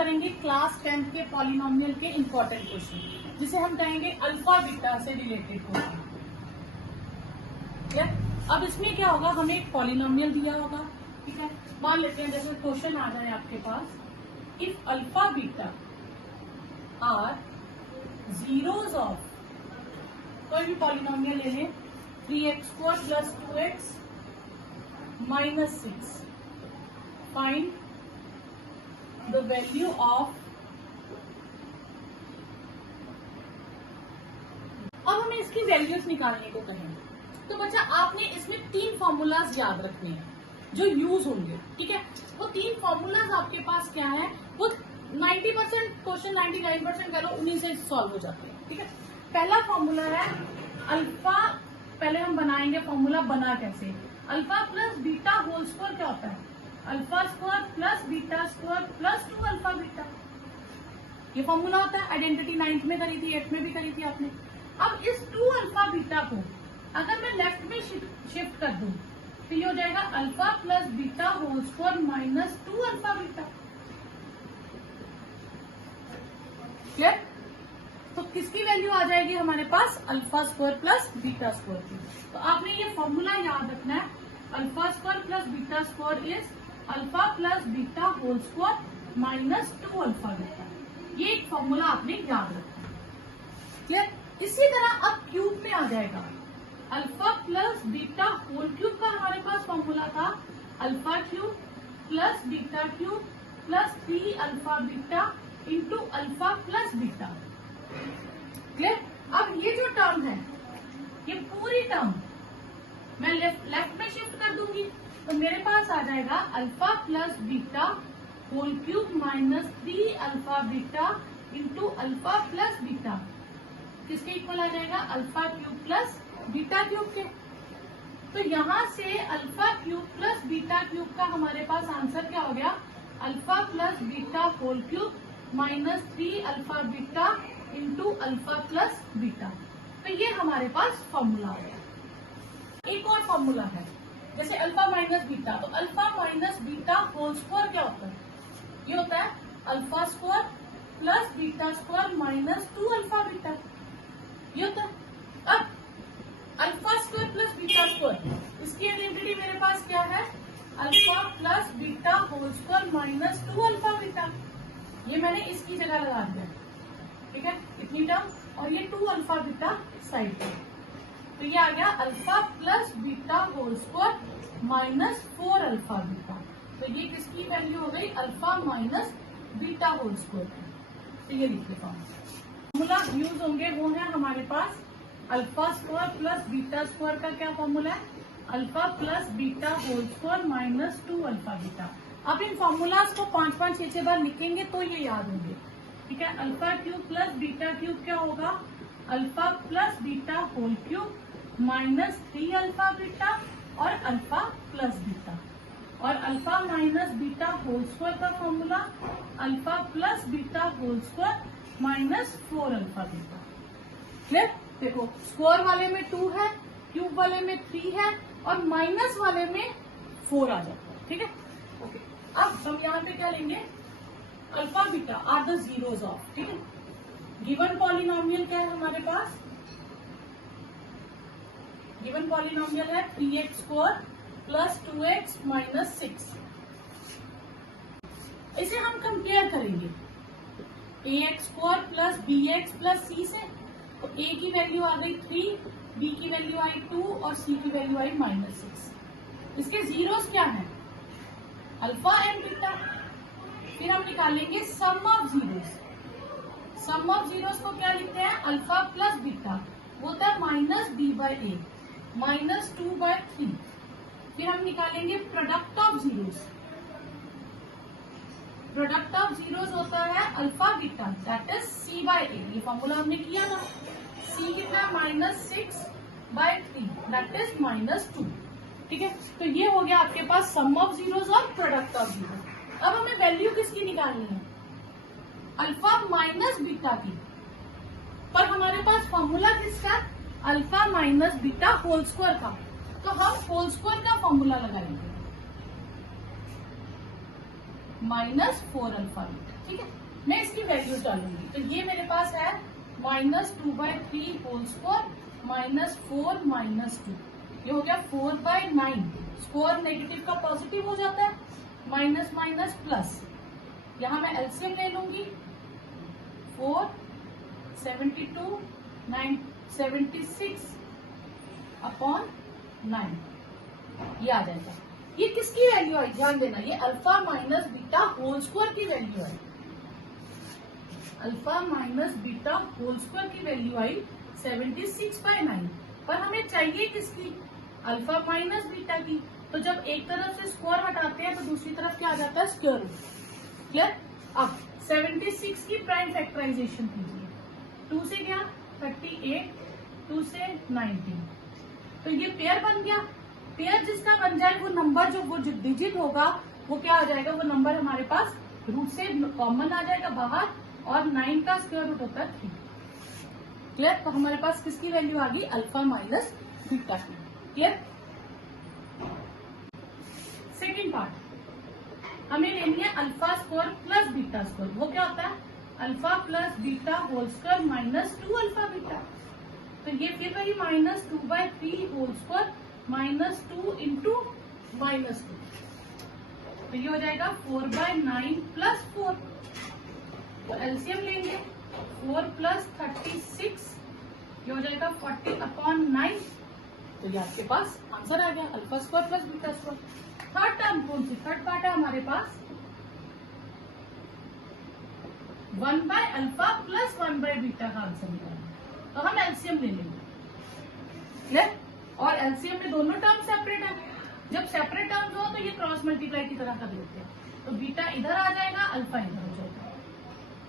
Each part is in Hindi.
करेंगे क्लास 10 के पॉलिनोमियल के इंपॉर्टेंट क्वेश्चन, जिसे हम कहेंगे अल्फा बीटा से रिलेटेड क्वेश्चन। अब इसमें क्या होगा, हमें एक पॉलिनोमियल दिया होगा, ठीक है। मान लेते हैं जैसे क्वेश्चन आ जाए आपके पास, if alpha beta are zeros of कोई भी पॉलिनोमियल ले लें, 3x² + 2x - 6, find the value of. अब हमें इसकी वैल्यूज निकालने को कहेंगे, तो बच्चा आपने इसमें 3 फॉर्मूलाज याद रखने हैं जो यूज होंगे, ठीक है। वो 3 फॉर्मूलाज आपके पास क्या है, वो 90% क्वेश्चन 99% करो उन्हीं से सॉल्व हो जाते हैं, ठीक है। पहला फॉर्मूला है अल्फा, पहले हम बनाएंगे फॉर्मूला, बना कैसे, alpha plus beta whole square क्या होता है, alpha square plus beta square plus 2 alpha beta, ये फॉर्मूला होता है। आइडेंटिटी 9th में करी थी, 8th में भी करी थी आपने। अब इस 2 अल्फा बीटा को अगर मैं लेफ्ट में शिफ्ट कर दूं तो ये हो जाएगा alpha plus beta whole square minus 2 alpha beta. Clear? तो किसकी वैल्यू आ जाएगी हमारे पास, alpha square plus beta square की। तो आपने ये फॉर्मूला याद रखना है, alpha square plus beta square is alpha plus beta whole square minus 2 alpha beta. ये एक फॉर्मूला आपने याद रखना है। क्लियर? इसी तरह अब क्यूब में आ जाएगा, alpha plus beta whole cube का हमारे पास फॉर्मूला था, alpha cube plus beta cube plus 3 alpha beta into alpha plus beta. Clear? अब ये जो टर्म है, ये पूरी टर्म मैं लेफ्ट में शिफ्ट कर दूंगी तो मेरे पास आ जाएगा alpha plus beta whole cube minus 3 alpha beta into alpha plus beta, किसके इक्वल आ जाएगा, alpha cube plus beta cube के। तो यहां से alpha cube plus beta cube का हमारे पास आंसर क्या हो गया, alpha plus beta whole cube minus 3 alpha beta into alpha plus beta. तो ये हमारे पास फॉर्मूला आ गया। एक और फॉर्मूला है, जैसे अल्फा माइनस बीटा, तो alpha minus beta whole square क्या होता है, ये होता है alpha square plus beta square minus 2 alpha beta, ये होता है। अब alpha square plus beta square, इसकी आइडेंटिटी मेरे पास क्या है, alpha plus beta whole square minus 2 alpha beta. ये मैंने इसकी जगह लगा दिया, ठीक है, इतनी टर्म, और ये 2 अल्फा बीटा साइड पे, तो ये आ गया alpha plus beta whole square minus 4 alpha beta. तो ये किसकी वैल्यू हो गई, alpha minus beta whole square की। तो ये लिख लेता हूँ, फॉर्मूला यूज होंगे वो है हमारे पास alpha square plus beta square का क्या फॉर्मूला है, alpha plus beta whole square minus 2 alpha beta. अब इन फॉर्मूलाज को 5-5, 6-6 बार लिखेंगे तो ये याद होंगे, ठीक है। Alpha cube plus beta cube क्या होगा, alpha plus beta whole cube minus 3 alpha beta और अल्फा प्लस बीटा, और alpha minus beta whole square का formula alpha plus beta whole square minus 4 alpha beta. Clear? देखो स्क्वायर वाले में 2 है, क्यूब वाले में 3 है, और माइनस वाले में 4 आ जाता है, ठीक है। ओके, अब हम यहाँ पे क्या लेंगे, alpha beta are the zeros of, ठीक है। गिवन पॉलिनोमियल क्या है हमारे पास, गिवन पॉलिनोमियल है 3x² + 2x - 6। इसे हम कंपेयर करेंगे ax² + bx + c से, तो a की वैल्यू आ गई 3, b की वैल्यू आई 2 और c की वैल्यू आई -6। इसके जीरोस क्या है, अल्फा एंड बीटा। फिर हम निकालेंगे sum of zeros, sum of zeros को क्या लिखते हैं, अल्फा प्लस बीटा, वो होता है -b/a -2/3। फिर हम निकालेंगे product of zeros, product of zeros होता है alpha beta, that is c/a। ये फॉर्मूला हमने किया था, c कितना -6/3, दैट इज -2, ठीक है। तो ये हो गया आपके पास सम ऑफ जीरोस और प्रोडक्ट ऑफ जीरोस। अब हमें वैल्यू किसकी निकालनी है, अल्फा माइनस बीटा की, पर हमारे पास फॉर्मूला किसका, alpha minus beta whole square का, तो हम होल स्क्वायर का फॉर्मूला लगाएंगे -4 अल्फा बीटा, ठीक है। वैल्यूज डालूंगी। तो ये मेरे पास है -2/3 होल स्क्वायर -4 -2, ये हो गया 4/9। स्क्वायर नेगेटिव का पॉजिटिव हो जाता है, माइनस माइनस प्लस। यहां मैं एलसीएम ले लूंगी, 4 72 9 76 अपॉन 9, ये आ जाएगा। ये किसकी वैल्यू आई, ध्यान देना, ये alpha minus beta whole square की वैल्यू आई। Alpha minus beta whole square की वैल्यू आई 76/9, पर हमें चाहिए किसकी, अल्फा माइनस बीटा की। तो जब एक तरफ से स्क्वायर हटाते हैं तो दूसरी तरफ क्या आ जाता है, स्क्वायर रूट। क्लियर। अब 76 की प्राइम फैक्टराइजेशन कीजिए, 2 से गया 38, 2 से 19, तो ये पेयर बन गया। पेयर जिसका बन जाए वो नंबर जो डिजिट होगा वो क्या आ जाएगा, वो नंबर हमारे पास रूट से कॉमन आ जाएगा बाहर, और 9 का स्क्वायर रूट होता है 3। क्लियर। तो हमारे पास किसकी वैल्यू आ गई, अल्फा माइनस बीटा की। क्लियर। सेकेंड पार्ट हमें लेनी है alpha square plus beta square. वो क्या होता है, alpha plus beta whole square -2 alpha beta. तो ये फिर वही -2/3 होल स्क्वायर -2 इंटू -2, तो ये हो जाएगा 4/9 प्लस 4। तो एलसीएम लेंगे, 4 प्लस 36, ये हो जाएगा 40/9। तो ये आपके पास आंसर आ गया, alpha square plus beta square. Third term कौन सी, थर्ड पार्ट है हमारे पास 1/अल्फा प्लस 1/बीटा का आंसर निकालना। तो हम एलसीएम ले लेंगे। क्लियर। और एलसीएम में दोनों टर्म सेपरेट है, जब सेपरेट टर्म्स हो तो ये क्रॉस मल्टीप्लाई की तरह कर लेते हैं। तो बीटा इधर आ जाएगा, अल्फा इधर हो जाएगा।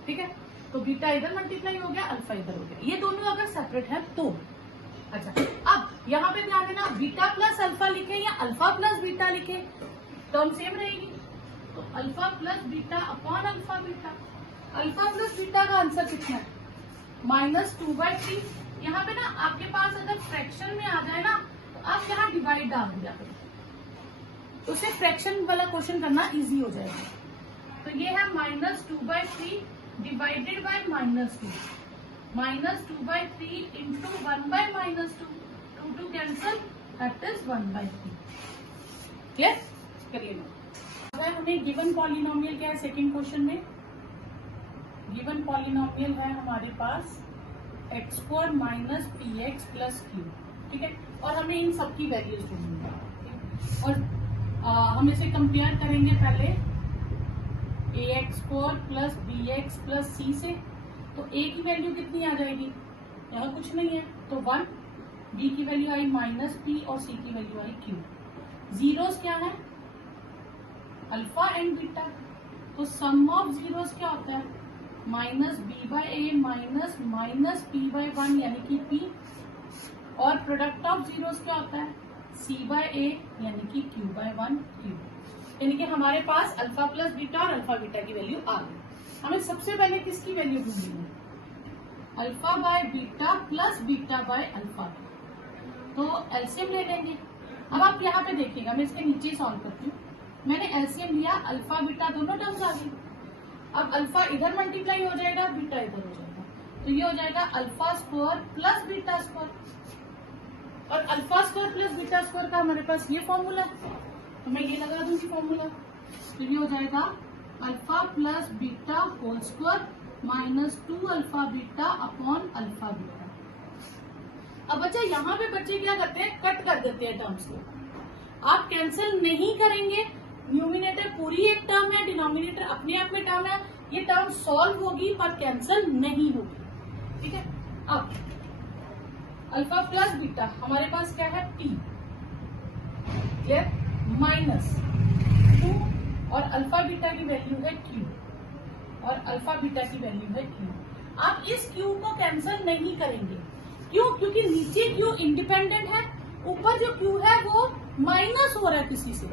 ठीक है, तो बीटा इधर मल्टीप्लाई हो गया, अल्फा इधर हो गया। ये दोनों अगर सेपरेट है तो अच्छा। अब यहाँ पे ध्यान देना, बीटा प्लस अल्फा लिखे या अल्फा प्लस बीटा लिखे, टर्म सेम रहेगी। तो alpha plus beta upon alpha beta. Alpha plus beta का आंसर कितना है, -2/3। यहाँ पे ना आपके पास अगर फ्रैक्शन में आ जाए ना तो आप यहाँ डिवाइड डाल दिया करो, तो उसे फ्रैक्शन वाला क्वेश्चन करना इजी हो जाएगा। तो ये है -2/3 divided by -2, -2/3 into 1/-2, 2 cancel, that is 1/3। Clear. करिए ना, अगर हमें गिवन पॉलिनोमियल क्या है, सेकेंड क्वेश्चन में गिवन पॉलिनोमियल है हमारे पास x² minus px plus q। ठीक है, और हमें इन सबकी वैल्यूज ढूंढनी है, और हम इसे कंपेयर करेंगे पहले ax² plus bx plus c से। तो a की वैल्यू कितनी आ जाएगी, यहाँ कुछ नहीं है तो 1, b की वैल्यू आई -p और c की वैल्यू आई q। जीरोस क्या है, अल्फा एंड बीटा। तो सम ऑफ जीरोस क्या होता है, -b/a माइनस p/1 यानी कि p, और प्रोडक्ट ऑफ जीरोस क्या होता है, c/a यानी कि q/1 q। यानी कि हमारे पास अल्फा प्लस बीटा और अल्फा बीटा की वैल्यू आ गई। हमें सबसे पहले किसकी वैल्यू ढूंढनी है, alpha by beta plus beta by alpha. तो एलसीएम ले लेंगे। अब आप यहाँ पे देखिएगा, मैं इसके नीचे सॉल्व करती हूँ। मैंने एलसीएम लिया, अल्फा बीटा दोनों टर्म्स आ गई। अब अल्फा इधर मल्टीप्लाई हो जाएगा, बीटा इधर हो जाएगा, तो ये हो जाएगा alpha square plus beta square. और alpha square plus beta square का हमारे पास ये फॉर्मूला है, तो मैं ये लगा दूंगी फॉर्मूला। तो ये हो जाएगा alpha plus beta whole square -2 alpha beta upon alpha beta. अब बच्चा यहाँ पे बच्चे क्या करते हैं, कट कर देते हैं टर्म्स को। आप कैंसिल नहीं करेंगे, न्यूमिनेटर पूरी एक टर्म है, डिनोमिनेटर अपने आप में टर्म है, ये टर्म सॉल्व होगी पर कैंसिल नहीं होगी। ठीक है, अब अल्फा प्लस बीटा हमारे पास क्या है p, ये -2, और अल्फा बीटा की वैल्यू है q, और अल्फा बीटा की वैल्यू है q। आप इस q को कैंसिल नहीं करेंगे, क्यों, क्योंकि नीचे q इंडिपेंडेंट है, ऊपर जो q है वो माइनस हो रहा है किसी से।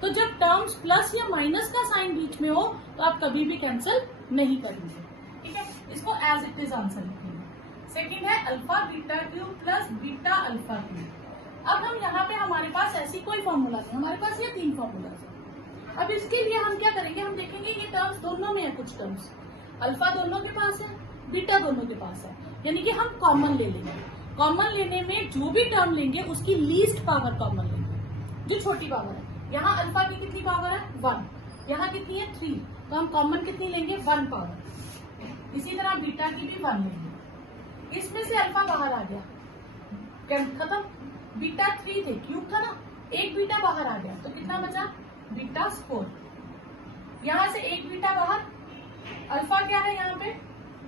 तो जब टर्म्स प्लस या माइनस का साइन बीच में हो तो आप कभी भी कैंसिल नहीं करेंगे। ठीक है, इसको एज इट इज आंसर लिखेंगे। सेकंड है alpha beta cube plus beta alpha cube. अब हम यहाँ पे हमारे पास ऐसी कोई फॉर्मूला नहीं, हमारे पास ये 3 फॉर्मूला है। अब इसके लिए हम क्या करेंगे, हम देखेंगे ये टर्म्स दोनों में है कुछ टर्म्स। अल्फा दोनों के पास है, बीटा दोनों के पास है, यानी कि हम कॉमन ले लेंगे। कॉमन लेने में जो भी टर्म लेंगे उसकी लीस्ट पावर कॉमन लेंगे, जो छोटी पावर है। यहाँ अल्फा की कितनी पावर है 1, यहाँ कितनी है 3, तो हम कॉमन कितनी लेंगे 1 पावर। इसी तरह बीटा की भी 1 लेंगे। इसमें से अल्फा बाहर आ गया, खत्म। बीटा 3 थे, क्यूब था ना, एक बीटा बाहर आ गया तो कितना बचा बीटा स्क्वायर। यहाँ से एक बीटा बाहर, अल्फा क्या है यहाँ पे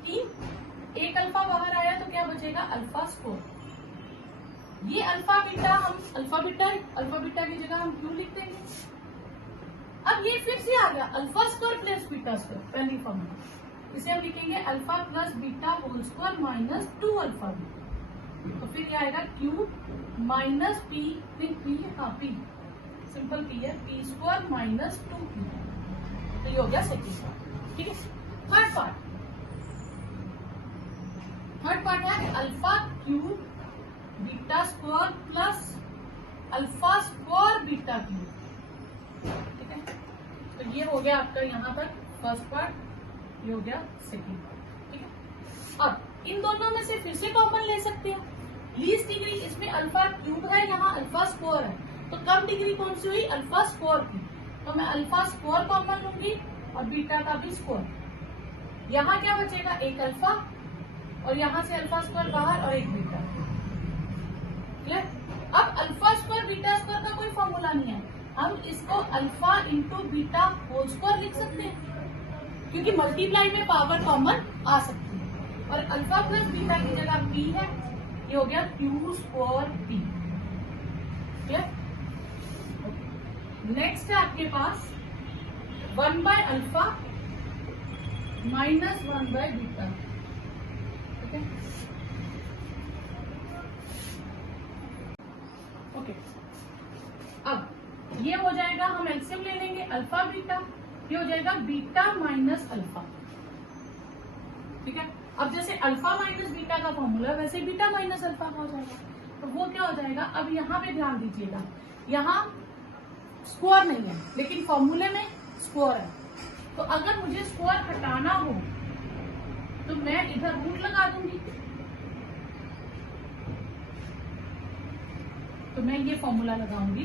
3, एक अल्फा बाहर आया तो क्या बचेगा अल्फा स्क्वायर। ये अल्फा बीटा हम अल्फा बीटा की जगह हम क्यों लिख देंगे। अब ये फिर से आ गया alpha square plus beta square, पहली फॉर्मूला। इसे हम लिखेंगे alpha plus beta whole square minus 2 alpha beta. तो फिर क्या आएगा cube minus p, p simple p है, पी स्क्वायर माइनस 2पी। तो ये हो गया सेकेंड पार्ट। ठीक है, थर्ड पार्ट है alpha cube beta square plus alpha square beta cube. ठीक है, तो ये हो गया आपका यहाँ तक फर्स्ट पार्ट, ये हो गया सेकेंड पार्ट। ठीक है, अब इन दोनों में से फिर से कॉमन ले सकते हैं। लीस्ट डिग्री इसमें अल्फा क्यूब है, यहाँ अल्फा स्क्वायर है, तो कम डिग्री कौन सी हुई अल्फा स्क्वायर की, तो मैं अल्फा स्क्वायर कॉमन लूंगी और बीटा का भी स्क्वायर। यहाँ क्या बचेगा एक अल्फा और यहाँ से अल्फा स्क्वायर बाहर और एक बीटा। क्लियर। अब अल्फा स्क्वायर बीटा स्क्वायर का कोई फॉर्मूला नहीं है, हम इसको alpha into beta whole square लिख सकते हैं, क्योंकि मल्टीप्लाई में पावर कॉमन आ सकती है। और अल्फा प्लस बीटा की जगह पी है, ये हो गया Q square P. Clear. Next है आपके पास 1 by alpha minus 1 by beta. ठीक है, ओके। अब ये हो जाएगा, हम एलसीएम ले लेंगे अल्फा बीटा, ये हो जाएगा बीटा माइनस अल्फा। ठीक है, अब जैसे अल्फा माइनस बीटा का फॉर्मूला वैसे बीटा माइनस अल्फा का हो जाएगा, तो वो क्या हो जाएगा। अब यहाँ पे ध्यान दीजिएगा, यहाँ स्क्वायर नहीं है लेकिन फॉर्मूले में स्क्वायर है, तो अगर मुझे स्क्वायर हटाना हो तो मैं इधर रूट लगा दूंगी, तो मैं ये फॉर्मूला लगाऊंगी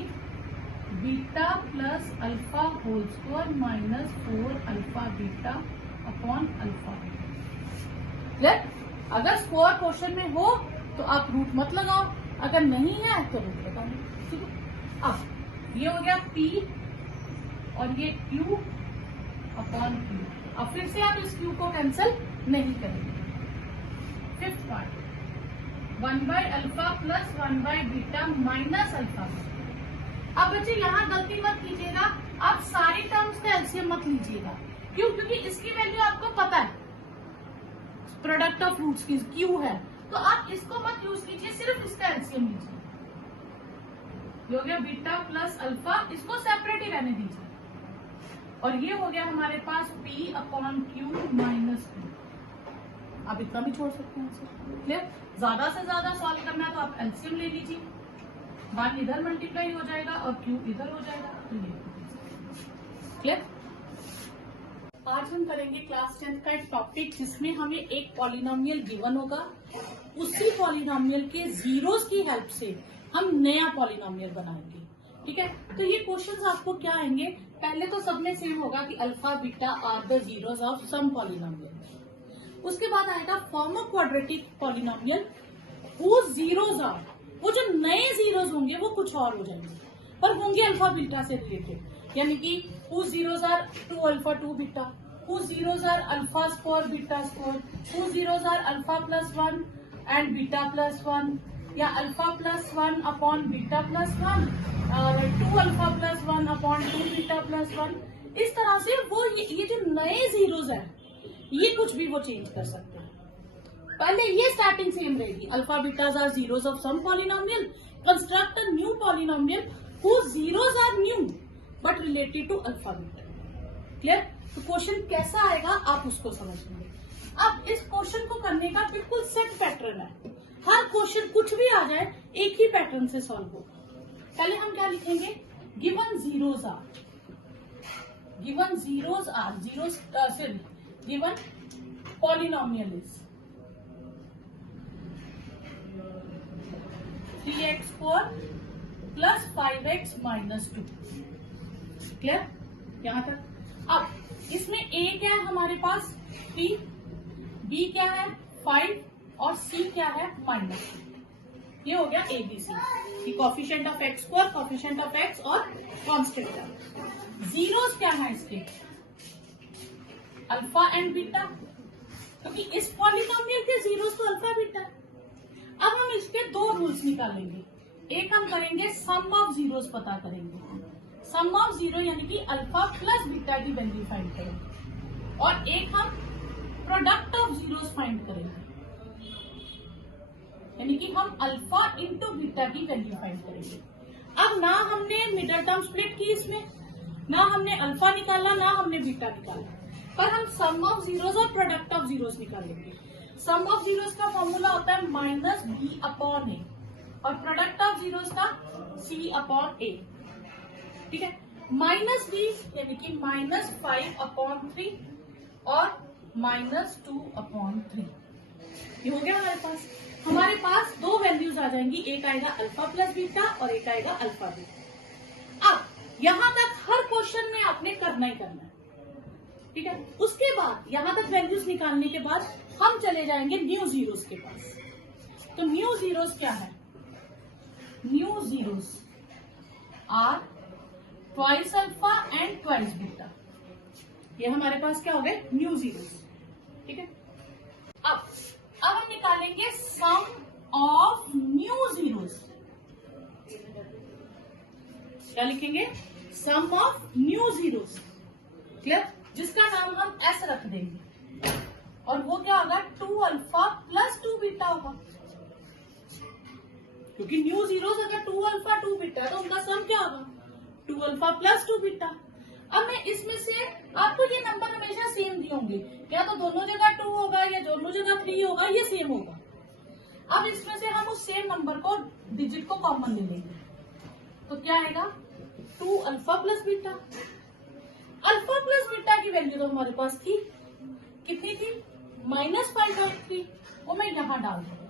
beta plus alpha whole square minus 4 alpha beta upon alpha. अगर स्क्वायर क्वेश्चन में हो तो आप रूट मत लगाओ, अगर नहीं है तो रूट लगाओ। ठीक है, अब ये हो गया P और ये Q अपॉन Q। अब फिर से आप इस Q को कैंसिल नहीं करेंगे। Fifth part 1 by alpha plus 1 by beta minus alpha. अब बच्चे यहाँ गलती मत कीजिएगा, आप सारी टर्म्स का एलसीएम मत लीजिएगा। क्यों? क्योंकि इसकी वैल्यू आपको पता है, प्रोडक्ट ऑफ रूट्स की Q है, तो आप इसको मत यूज कीजिए, सिर्फ इसका एलसीएम लीजिए। ये हो गया बीटा प्लस अल्फा, इसको सेपरेट ही रहने दीजिए। और ये हो गया हमारे पास P upon Q minus Q। आप इतना भी छोड़ सकते हैं। क्लियर। ज्यादा से ज्यादा सॉल्व करना है तो आप एलसीएम ले लीजिए, 1 इधर मल्टीप्लाई हो जाएगा और Q इधर हो जाएगा। तो ये क्लियर। आज हम करेंगे क्लास 10 का एक टॉपिक जिसमें हमें एक पॉलिनोमियल गिवन होगा, उसी पॉलिनोमियल के जीरोस की हेल्प से हम नया पॉलिनोमियल बनाएंगे। ठीक है, तो ये क्वेश्चंस आपको क्या आएंगे, पहले तो सब में सेम होगा कि alpha beta are the zeros of some polynomial. उसके बाद आएगा form of quadratic polynomial whose zeros are, वो जो नए जीरोस होंगे वो कुछ और हो जाएंगे पर होंगे अल्फा बीटा से रिलेटेड, यानी कि whose zeros are 2 alpha 2 beta, whose zeros are alpha square beta square, whose zeros are alpha plus 1 and beta plus 1, या alpha plus 1 upon beta plus 1, 2 alpha plus 1 upon 2 beta plus 1। इस तरह से वो ये जो नए जीरोस है ये कुछ भी वो चेंज कर सकते हैं। पहले ये स्टार्टिंग सेम रहेगी, alpha betas are zeros of some polynomial, construct a new polynomial whose zeros are new but related to alpha beta. Clear. तो क्वेश्चन कैसा आएगा आप उसको समझेंगे। अब इस क्वेश्चन को करने का बिल्कुल सेट पैटर्न है, हर क्वेश्चन कुछ भी आ जाए एक ही पैटर्न से सॉल्व होगा। पहले हम क्या लिखेंगे, given zeros are, given zeros are, zeros given polynomial is 3x4 plus 5x minus 2. Clear यहां तक? अब इसमें a क्या है हमारे पास 3, b क्या है 5 और c क्या है -2. ये हो गया ABC. Coefficient of x square, coefficient of x और कांस्टेंट टर्म. जीरोस क्या है इसके? अल्फा एंड बीटा, क्योंकि इस पॉलिनोमियल के जीरोस तो अल्फा बीटा है. अब हम इसके दो रूल्स निकालेंगे. एक हम करेंगे सम ऑफ जीरोस पता करेंगे. सम ऑफ जीरो यानी कि अल्फा प्लस बीटा की वैल्यू फाइंड करेंगे, और एक हम प्रोडक्ट ऑफ जीरोस फाइंड करेंगे, यानी कि हम अल्फा इंटू बीटा की वैल्यू फाइंड करेंगे. अब ना हमने मिडल टर्म स्प्लिट की इसमें, ना हमने अल्फा निकाला, ना हमने बीटा निकाला, पर हम सम ऑफ जीरोस और प्रोडक्ट ऑफ जीरोस निकालेंगे. सम ऑफ जीरोस का फॉर्मूला होता है -b/a और प्रोडक्ट ऑफ जीरोस का c/a. ठीक है. -b यानी कि -5/3 और -2/3. ये हो गया हमारे पास. हमारे पास दो वैल्यूज आ जाएंगी, एक आएगा अल्फा प्लस बीटा और एक आएगा अल्फा बीटा. अब यहां तक हर क्वेश्चन में आपने करना ही करना है. ठीक है. उसके बाद यहां तक वैल्यूज निकालने के बाद हम चले जाएंगे न्यू जीरोस के पास. तो न्यू जीरोस क्या है? New zeros are twice alpha and twice beta. ये हमारे पास क्या हो गए? New zeros. ठीक है. अब हम निकालेंगे सम ऑफ न्यू जीरोस. क्या लिखेंगे? Sum of new zeros. Clear? जिसका नाम हम एस रख देंगे, और वो क्या होगा? 2 अल्फा प्लस 2 बीटा होगा, क्योंकि न्यू जीरोस अगर 2 अल्फा 2 बीटा तो उनका सम क्या होगा? 2 अल्फा प्लस 2 बीटा. अब मैं इसमें से आपको ये नंबर हमेशा सेम दिए होंगे, या तो दोनों जगह 2 होगा या दोनों जगह 3 होगा, ये सेम होगा. अब इसमें से हम उस सेम नंबर को, डिजिट को कॉमन ले लेंगे, तो क्या आएगा? 2 alpha plus beta. Alpha plus beta की वैल्यू तो हमारे पास थी, कितनी थी? -5/3. वो मैं यहां डाल दूंगा,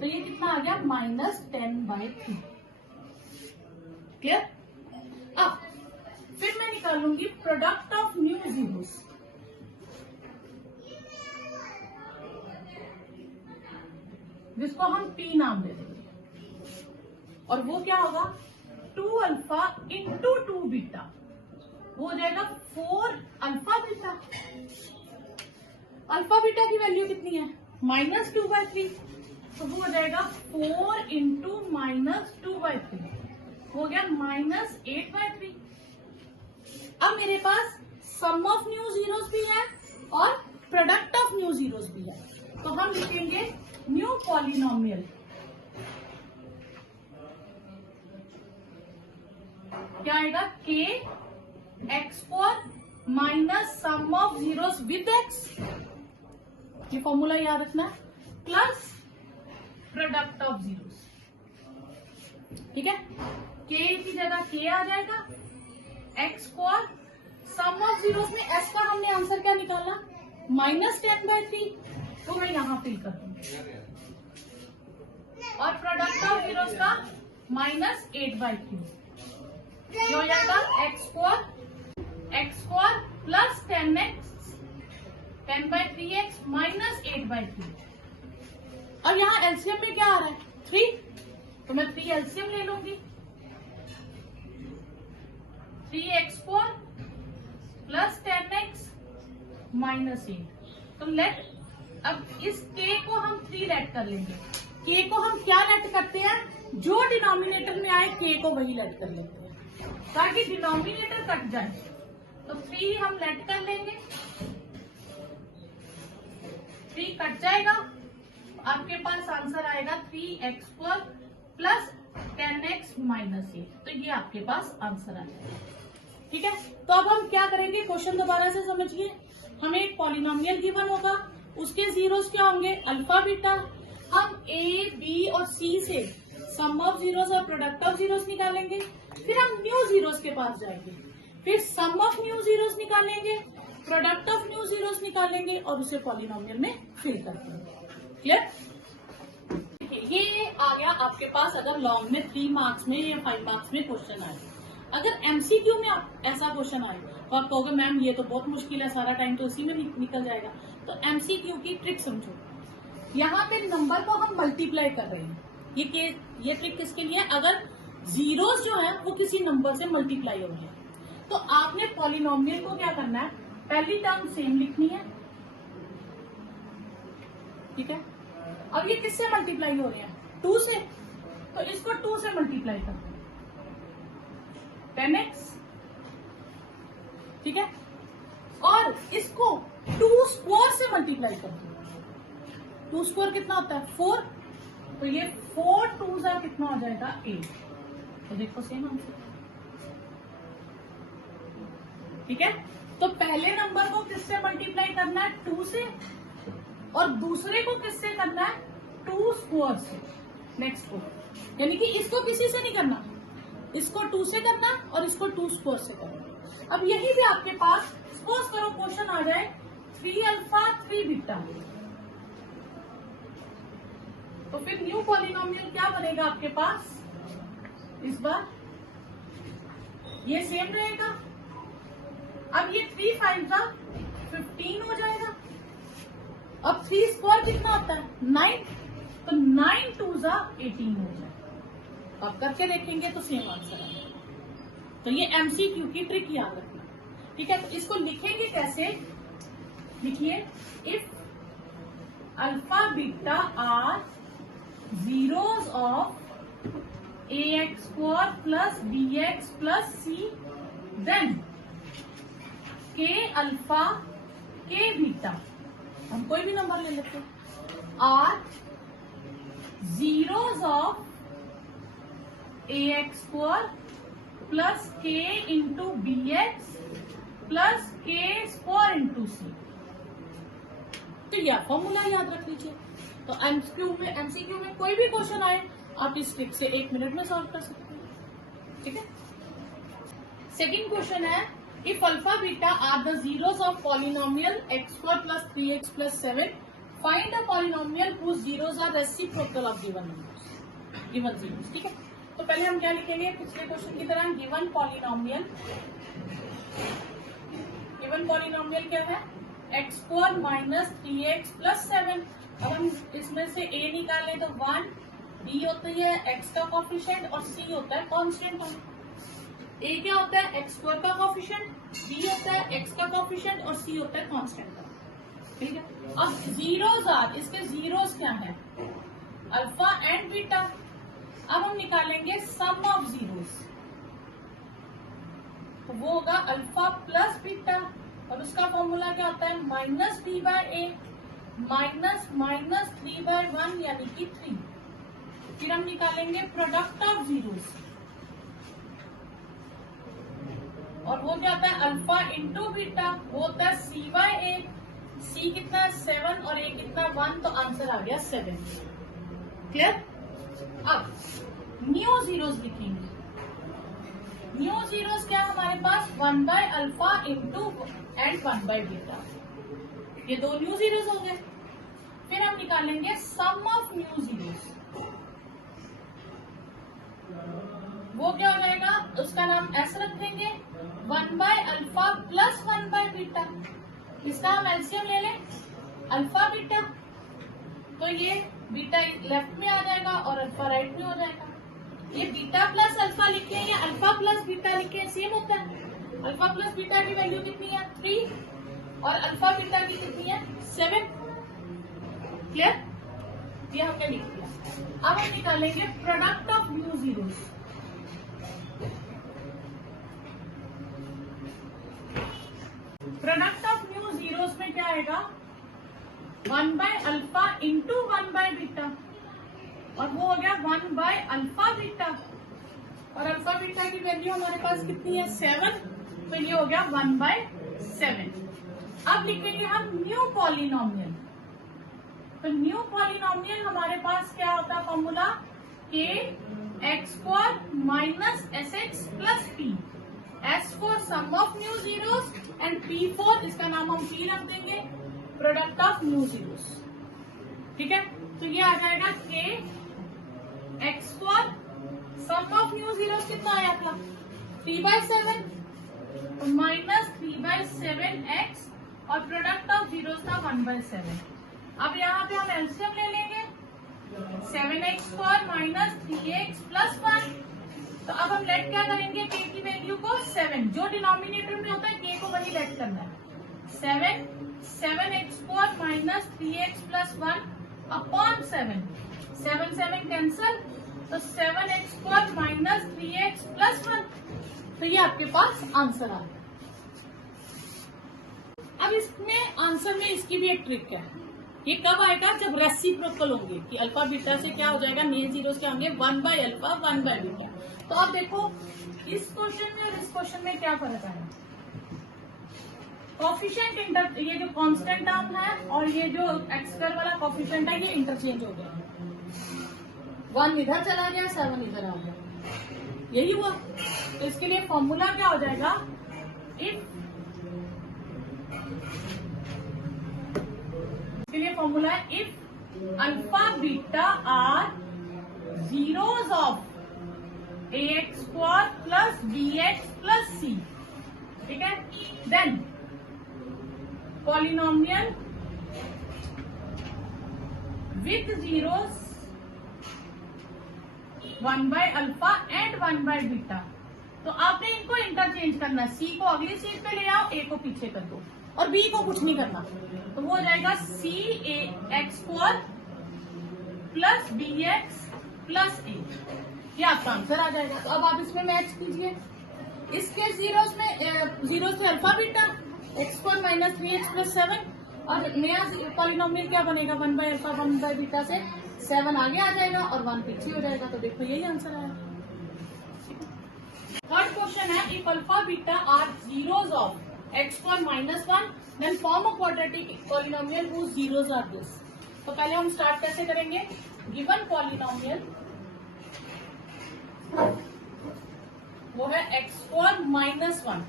तो ये कितना आ गया? -10/3. क्लियर? अब फिर मैं निकालूंगी प्रोडक्ट ऑफ न्यू जीरोस. जिसको हम P नाम दे देंगे, और वो क्या होगा? 2 अल्फा इंटू 2 बीटा. वो हो जाएगा 4 अल्फा बीटा. अल्फा बीटा की वैल्यू कितनी है? -2/3. तो वो हो जाएगा 4 इंटू -2/3. हो गया -8/3. अब मेरे पास सम ऑफ न्यू जीरोस भी है और प्रोडक्ट ऑफ न्यू जीरोस भी है, तो हम लिखेंगे न्यू पॉलिनोमियल. क्या आएगा? k x4 minus sum of zeros with x. ये फॉर्मूला याद रखना, प्लस प्रोडक्ट ऑफ जीरोस. ठीक है. k की जगह k आ जाएगा, x2 सम ऑफ जीरोस में s का हमने आंसर क्या निकाला? -10/3. तो मैं यहां फिल कर दूंगी, और प्रोडक्ट ऑफ जीरोस का -8/3. ये हो जाएगा x2 प्लस 10x 10/3x -8/3. और यहाँ एलसीएम में क्या आ रहा है? 3. तो मैं 3 एलसीएम ले लूंगी. 3x4 plus 10x -8. तो लेट, अब इस k को हम 3 लेट कर लेंगे. k को हम क्या लेट करते हैं? जो डिनोमिनेटर में आए k को वही लेट कर लेते हैं, ताकि डिनोमिनेटर कट जाए. तो 3 हम लेट कर लेंगे, 3 कट जाएगा, आपके पास आंसर आएगा 3x4 प्लस 10x -8. तो ये आपके पास आंसर आएगा. ठीक है. तो अब हम क्या करेंगे? क्वेश्चन दोबारा से समझिए. हमें एक पॉलिनोमियल गिवन होगा, उसके जीरोस क्या होंगे? Alpha beta. हम a, b और c से सम ऑफ जीरोस और प्रोडक्ट ऑफ जीरोस निकालेंगे. फिर हम न्यू जीरोस के पास जाएंगे, फिर सम ऑफ न्यू जीरोस निकालेंगे, प्रोडक्ट ऑफ निकालेंगे और उसे पॉलिनोमियल में फिल कर देंगे। क्लियर? ये आ गया आपके पास अगर लॉन्ग में 3 मार्क्स में या 5 मार्क्स में क्वेश्चन आए। अगर एमसीक्यू में ऐसा क्वेश्चन आए तो आप कहोगे मैम ये तो बहुत मुश्किल है, सारा टाइम तो उसी में निकल जाएगा। तो एमसीक्यू की ट्रिक समझो। यहाँ पे नंबर को हम मल्टीप्लाई कर रहे हैं। ये ट्रिक किसके लिए है? अगर जीरोस जो है वो किसी नंबर से मल्टीप्लाई हो गया तो आपने पॉलिनोमियल को क्या करना है, पहली टर्म सेम लिखनी है, ठीक है। अब ये किससे मल्टीप्लाई हो रहे हैं? 2 से, तो इसको 2 से मल्टीप्लाई कर दो, 10x, ठीक है। और इसको 2 स्क्वायर से मल्टीप्लाई कर दो। 2 स्क्वायर कितना होता है? 4, तो ये 4 2 जा कितना हो जाएगा? 8। तो देखो सेम आंसर, ठीक है। तो पहले नंबर को किससे मल्टीप्लाई करना है? 2 से, और दूसरे को किससे करना है? 2 स्क्वायर से। नेक्स्ट को, यानी कि इसको किसी से नहीं करना, इसको 2 से करना और इसको 2 स्क्वायर से करना। अब यही भी आपके पास सपोज करो क्वेश्चन आ जाए 3 अल्फा 3 बीटा, तो फिर न्यू पॉलिनोमियल क्या बनेगा आपके पास? इस बार ये सेम रहेगा। अब ये 3 5 जा 15 हो जाएगा। अब 3 स्क्वायर कितना होता है? 9, तो 9 2 जा 18 हो जाएगा। अब करके देखेंगे तो सेम आंसर आएगा। तो ये एमसीक्यू की ट्रिक याद रखना, ठीक है। तो इसको लिखेंगे कैसे? लिखिए, if alpha beta are zeros of ax square plus bx plus c, then k alpha k beta, हम कोई भी नंबर ले लेते हैं, are zeros of ax square plus k into bx plus k square into c। तो यह फॉर्मूला याद रख लीजिए। तो एमसीक्यू में कोई भी क्वेश्चन आए आप इस ट्रिक से 1 मिनट में सॉल्व कर सकते हैं, ठीक है। सेकंड क्वेश्चन है, if alpha beta are the zeros of polynomial x square plus 3x plus 7, find a polynomial whose zeros are reciprocal of given numbers, given zeros, ठीक है। तो पहले हम क्या लिखेंगे? पिछले क्वेश्चन की तरह गिवन पॉलिनोमियल क्या है? x square minus 3x plus 7। अब हम इसमें से a निकालें तो 1, b होती है x का कोफिशिएंट और c होता है कांस्टेंट। a क्या होता है? x स्क्वायर का कोफिशिएंट, b होता है x का कोफिशिएंट और c होता है कांस्टेंट, ठीक है। अब जीरोस आर, इसके जीरोस क्या है? Alpha and beta. अब हम निकालेंगे सम ऑफ जीरोस, तो वो होगा अल्फा प्लस बीटा, और उसका फॉर्मूला क्या होता है? Minus b by a minus minus 3/1 यानी कि 3। फिर हम निकालेंगे प्रोडक्ट ऑफ जीरोस, और वो क्या होता है? अल्फा इंटू बीटा, वो होता है c बाय a। c कितना है? 7 और a कितना? 1, तो आंसर आ गया 7। क्लियर? अब न्यू जीरोस लिखेंगे। न्यू जीरोस क्या हमारे पास? 1 by alpha into and 1 by beta, ये 2 न्यू जीरोस हो गए। फिर हम निकालेंगे सम ऑफ न्यू जीरोस, वो क्या हो जाएगा? उसका नाम s रख देंगे, 1 by alpha plus 1 by beta. इसका हम एलसीएम ले लें, अल्फा बीटा, तो ये बीटा लेफ्ट में आ जाएगा और अल्फा राइट में हो जाएगा। ये बीटा प्लस अल्फा लिखे या अल्फा प्लस बीटा लिखे, सेम होता है। अल्फा प्लस बीटा की वैल्यू कितनी है? 3, और अल्फा बीटा की कितनी है? 7। क्लियर? ये हमने लिख दिया। अब हम निकालेंगे product of new zeros. Product of new zeros में क्या आएगा? 1 by alpha into 1 by beta, और वो हो गया 1 बाय अल्फा बीटा, और अल्फा बीटा की वैल्यू हमारे पास कितनी है? 7, तो ये हो गया 1 बाय 7। अब लिखेंगे हम न्यू पॉलिनोमियल। तो न्यू पॉलिनोमियल हमारे पास क्या होता है formula? k x square minus sx plus p, s for sum of new zeros and p for, इसका नाम हम p रख देंगे, प्रोडक्ट ऑफ न्यू जीरोस। ठीक है, तो ये आ जाएगा k x square, sum of new zeros कितना आया था 3/7 माइनस 3/7x और प्रोडक्ट ऑफ जीरोस था 1/7। अब यहाँ पे हम एलसीएम ले लेंगे 7x square minus 3x plus 1। तो अब हम लेट क्या करेंगे k की वैल्यू को 7, जो डिनोमिनेटर में होता है k को वही लेट करना है। 7x square minus 3x plus 1 upon 7 cancel, तो 7x square minus 3x plus 1। तो ये आपके पास आंसर आ गया। अब इसमें आंसर में इसकी भी एक ट्रिक है। ये कब आएगा जब रेसिप्रोकल होंगे कि अल्फा बीटा से क्या हो जाएगा, मेन जीरोस क्या होंगे 1/अल्फा 1/बीटा। तो अब देखो इस क्वेश्चन में और इस क्वेश्चन में क्या फर्क आया। कॉफिशिएंट इंटर, ये जो कांस्टेंट टर्म है और ये जो एक्स स्क्वायर वाला कॉफिशिएंट है ये इंटरचेंज हो गया, 1 इधर चला गया 7 इधर आ गया, यही हुआ। तो इसके लिए फॉर्मूला क्या हो जाएगा, इसके लिए फॉर्मूला है if alpha beta are zeros of ax square plus bx plus c, ठीक है, देन पॉलिनोमियल विथ जीरोस 1/अल्फा एंड 1/बीटा। तो आपने इनको इंटरचेंज करना, c को अगली सीट पे ले आओ, a को पीछे कर दो और b को कुछ नहीं करना। तो वो हो जाएगा c a x square plus bx plus a, ये आपका आंसर आ जाएगा। तो अब आप इसमें मैच कीजिए, इसके जीरोस में जीरो से alpha beta x square minus 3x plus 7 और नया पॉलिनोमियल क्या बनेगा 1/अल्फा 1/बीटा से 7 आगे आ जाएगा और 1 पीछे हो जाएगा। तो देखो यही आंसर आया। थर्ड क्वेश्चन है if alpha beta are zeros of x square minus 1 then form a quadratic polynomial whose zeros are this. तो पहले हम स्टार्ट कैसे करेंगे, गिवन पॉलिनोमियल वो है एक्स स्क्वायर माइनस 1।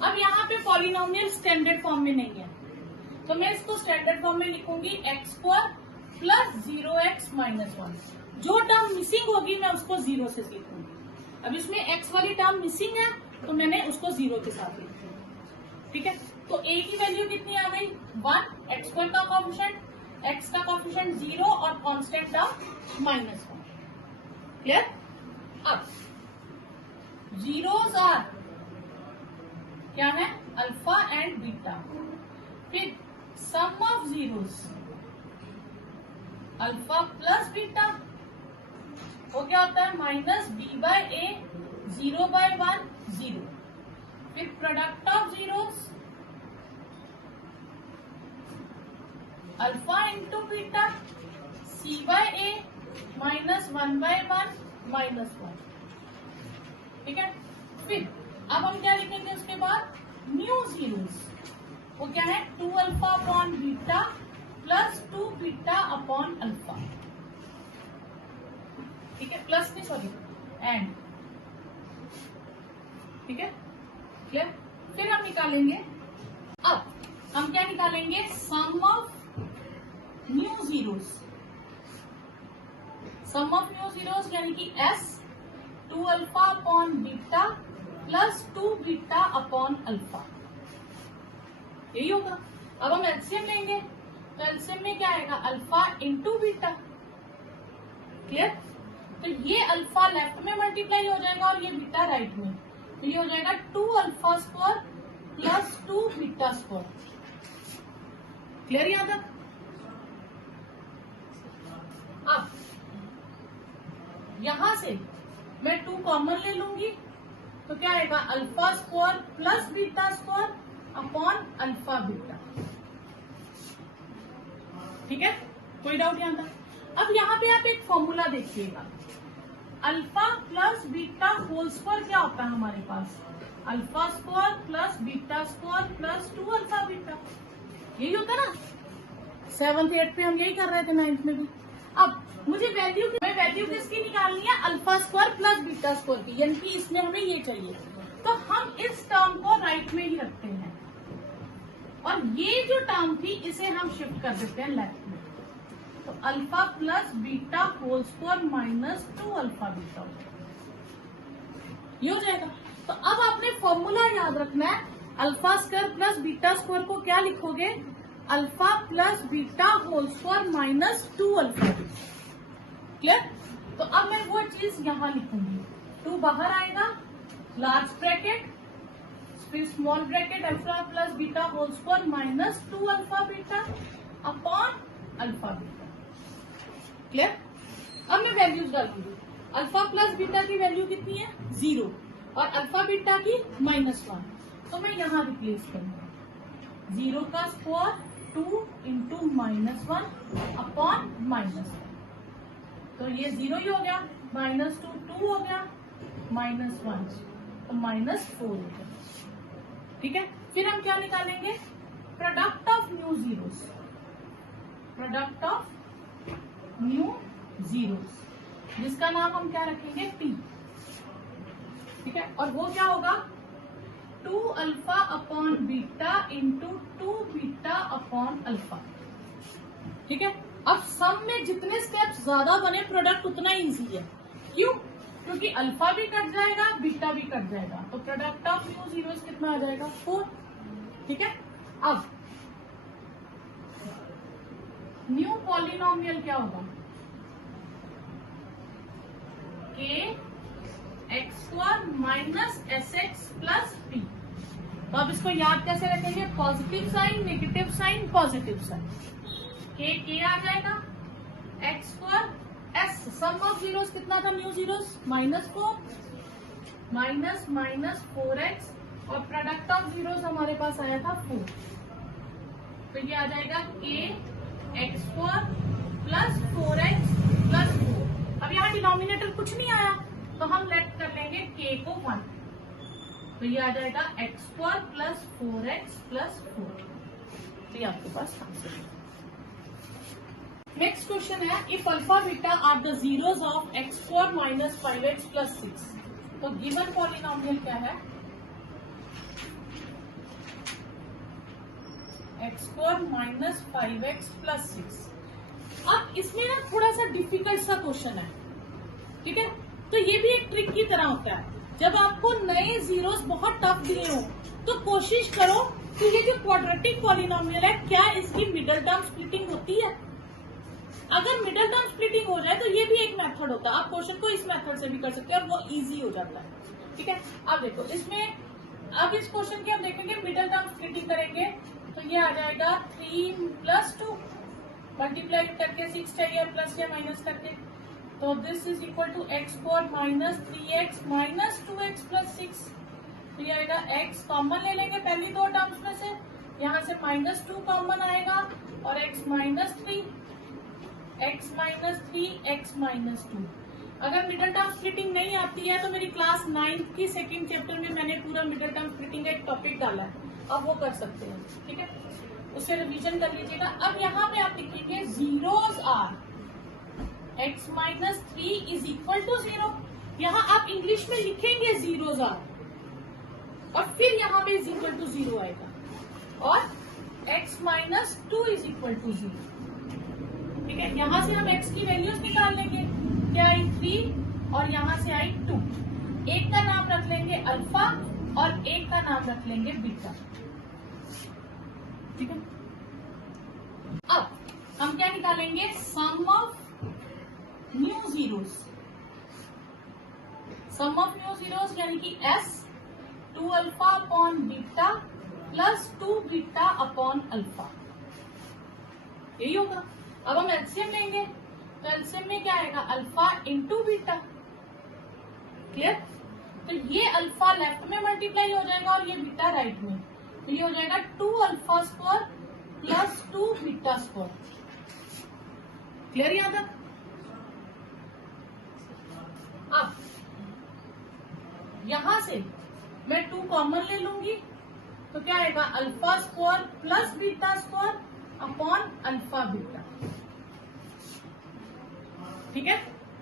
अब यहाँ पे पॉलिनोमियल स्टैंडर्ड फॉर्म में नहीं है, तो मैं इसको स्टैंडर्ड फॉर्म में लिखूंगी x square plus 0x minus 1। जो टर्म मिसिंग होगी मैं उसको 0 से लिखूंगी। अब इसमें x वाली टर्म मिसिंग है तो मैंने उसको 0 के साथ लिखी, ठीक है। तो a की वैल्यू कितनी आ गई 1, एक्स स्क्वायर का कॉफिशिएंट, x का कॉफिशिएंट 0 और कांस्टेंट टर्म माइनस 1। क्लियर। अब जीरोस आर क्या है अल्फा एंड बीटा, फिर sum of zeros alpha plus beta वो क्या होता है माइनस b/a 0/1 0, फिर product of zeros alpha into beta c/a minus 1/1 minus 1, ठीक है। फिर अब हम क्या लिखेंगे उसके बाद न्यू जीरोस, वो क्या है 2 alpha upon beta plus 2 beta upon alpha, ठीक है, प्लस नहीं सॉरी एंड, ठीक है, क्लियर। फिर हम निकालेंगे, अब हम क्या निकालेंगे sum of new zeros, sum of new zeros यानी कि s 2 alpha upon beta plus 2 beta upon alpha, यही होगा। अब हम एलसीएम लेंगे, तो एलसीएम में क्या आएगा अल्फा इंटू बीटा, क्लियर। तो ये अल्फा लेफ्ट में मल्टीप्लाई हो जाएगा और ये बीटा राइट में, तो ये हो जाएगा 2 alpha square plus 2 beta square, clear यहाँ तक। अब यहां से मैं 2 कॉमन ले लूंगी, तो क्या आएगा alpha square plus beta square upon alpha beta, ठीक है, कोई डाउट यहाँ तक। अब यहाँ पे आप एक फॉर्मूला देखिएगा, alpha plus beta whole square क्या होता है हमारे पास alpha square plus beta square plus 2 alpha beta, यही होता ना। 7th 8th पे हम यही कर रहे थे, 9th में भी। अब मुझे वैल्यू किसकी निकालनी है alpha square plus beta square की, यानी कि इसमें हमें ये चाहिए, तो हम इस टर्म को राइट में ही रखते हैं, और ये जो टर्म थी इसे हम शिफ्ट कर देते हैं लेफ्ट में, तो alpha plus beta whole square minus 2 alpha beta ये हो जाएगा। तो अब आपने फॉर्मूला याद रखना है, alpha square plus beta square को क्या लिखोगे, alpha plus beta whole square minus 2 alpha beta. Clear? तो अब मैं वो चीज यहां लिखूंगी, 2 बाहर आएगा, लार्ज ब्रैकेट फिर small bracket alpha plus beta whole square minus 2 alpha beta upon alpha beta. Clear? अब मैं वैल्यूज डालूंगी, अल्फा प्लस बीटा की वैल्यू कितनी है 0 और अल्फा बीटा की -1, तो मैं यहां रिप्लेस करूंगा 0 का स्क्वायर 2 इंटू -1 अपॉन -1, तो ये 0 ही हो गया, -2 2 हो गया, -1 तो -4 हो गया। ठीक है, फिर हम क्या निकालेंगे, product of new zeros, product of new zeros जिसका नाम हम क्या रखेंगे P। ठीक है, और वो क्या होगा 2 alpha upon beta into 2 beta upon alpha. ठीक है, अब सम में जितने स्टेप्स ज्यादा बने प्रोडक्ट उतना इजी है, क्यों, क्योंकि अल्फा भी कट जाएगा बीटा भी कट जाएगा, तो प्रोडक्ट ऑफ न्यू जीरोस कितना आ जाएगा 4। ठीक है, अब न्यू पॉलिनोमियल क्या होगा, k x square minus S x plus p. तो अब इसको याद कैसे रखेंगे, positive sign negative sign positive sign, k आ जाएगा, x square s sum of zeros कितना था न्यू जीरोस -4 माइनस 4x और प्रोडक्ट ऑफ जीरोस हमारे पास आया था 4, तो ये आ जाएगा K x square plus 4x plus 4। अब यहाँ डिनोमिनेटर कुछ नहीं आया तो हम लेट कर लेंगे k को 1, तो ये आ जाएगा x square plus 4x plus 4, तो ये आपके पास आंसर है। नेक्स्ट क्वेश्चन है, if alpha beta are the zeros of x square minus 5x plus 6, तो गिवन पॉलिनोमियल क्या है, x square minus 5x plus 6। अब इसमें ना थोड़ा सा डिफिकल्ट सा क्वेश्चन है, ठीक है, तो ये भी एक ट्रिक की तरह होता है, जब आपको नए जीरोस बहुत टफ दिए हो तो कोशिश करो कि ये जो क्वाड्रेटिक पॉलिनोमियल है क्या इसकी मिडिल टर्म स्प्लिटिंग होती है, अगर मिडिल टर्म स्प्लिटिंग हो जाए तो ये भी एक मेथड होता है, आप क्वेश्चन को इस मेथड से भी कर सकते हैं और वो इजी हो जाता है। ठीक है, अब देखो इसमें, अब इस क्वेश्चन की हम देखेंगे मिडिल टर्म स्प्लिटिंग करेंगे तो ये आ जाएगा 3 प्लस 2 मल्टीप्लाई करके 6 चाहिए प्लस या माइनस करके, तो this is equal to x square minus 3x minus 2x plus 6, तो ये आएगा x कॉमन ले लेंगे पहली दो टर्म्स में से, यहाँ से -2 कॉमन आएगा और x minus 3 x minus 3 x minus 2। अगर मिडिल टर्म स्प्लिटिंग नहीं आती है तो मेरी क्लास 9th की सेकंड चैप्टर में मैंने पूरा मिडिल टर्म स्प्लिटिंग का एक टॉपिक डाला है, आप वो कर सकते हैं। ठीक है, उससे रिवीजन कर लीजिएगा। अब यहाँ पे आप लिखेंगे zeros are x minus 3 is equal to 0, यहाँ आप इंग्लिश में लिखेंगे जीरोस आर और फिर यहाँ पे इज इक्वल टू 0 आएगा और x minus 2 is equal to 0। ठीक है, यहाँ से हम x की वैल्यूज निकाल लेंगे, क्या आई 3 और यहाँ से आई 2, एक का नाम रख लेंगे अल्फा और एक का नाम रख लेंगे बीटा। ठीक है, अब हम क्या निकालेंगे, sum of new zeros, sum of new zeros यानी कि s 2 alpha upon beta plus 2 beta upon alpha, यही होगा। अब हम एलसीएम लेंगे तो एलसीएम में क्या आएगा, अल्फा इंटू बीटा। क्लियर, तो ये अल्फा लेफ्ट में मल्टीप्लाई हो जाएगा और ये बीटा राइट में, तो ये हो जाएगा 2 alpha square plus 2 beta square. Clear याद है। अब यहां से मैं 2 कॉमन ले लूंगी तो क्या आएगा, alpha square plus beta square upon alpha beta. ठीक है,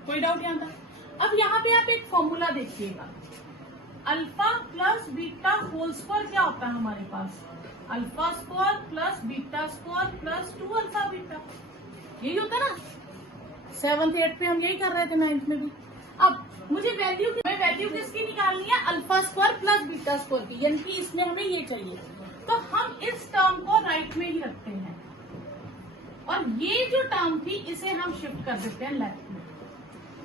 कोई डाउट यहाँ था। अब यहाँ पे आप एक फॉर्मूला देखिएगा, alpha plus beta whole square क्या होता है हमारे पास, alpha square plus beta square plus 2 alpha beta, यही होता ना 7th 8th पे हम यही कर रहे थे 9th में भी। अब मुझे वैल्यू किसकी निकालनी है, alpha square plus beta square की, यानी कि इसमें हमें ये चाहिए, तो हम इस टर्म को राइट में ही रखते हैं और ये जो टर्म थी इसे हम शिफ्ट कर देते हैं लेफ्ट में,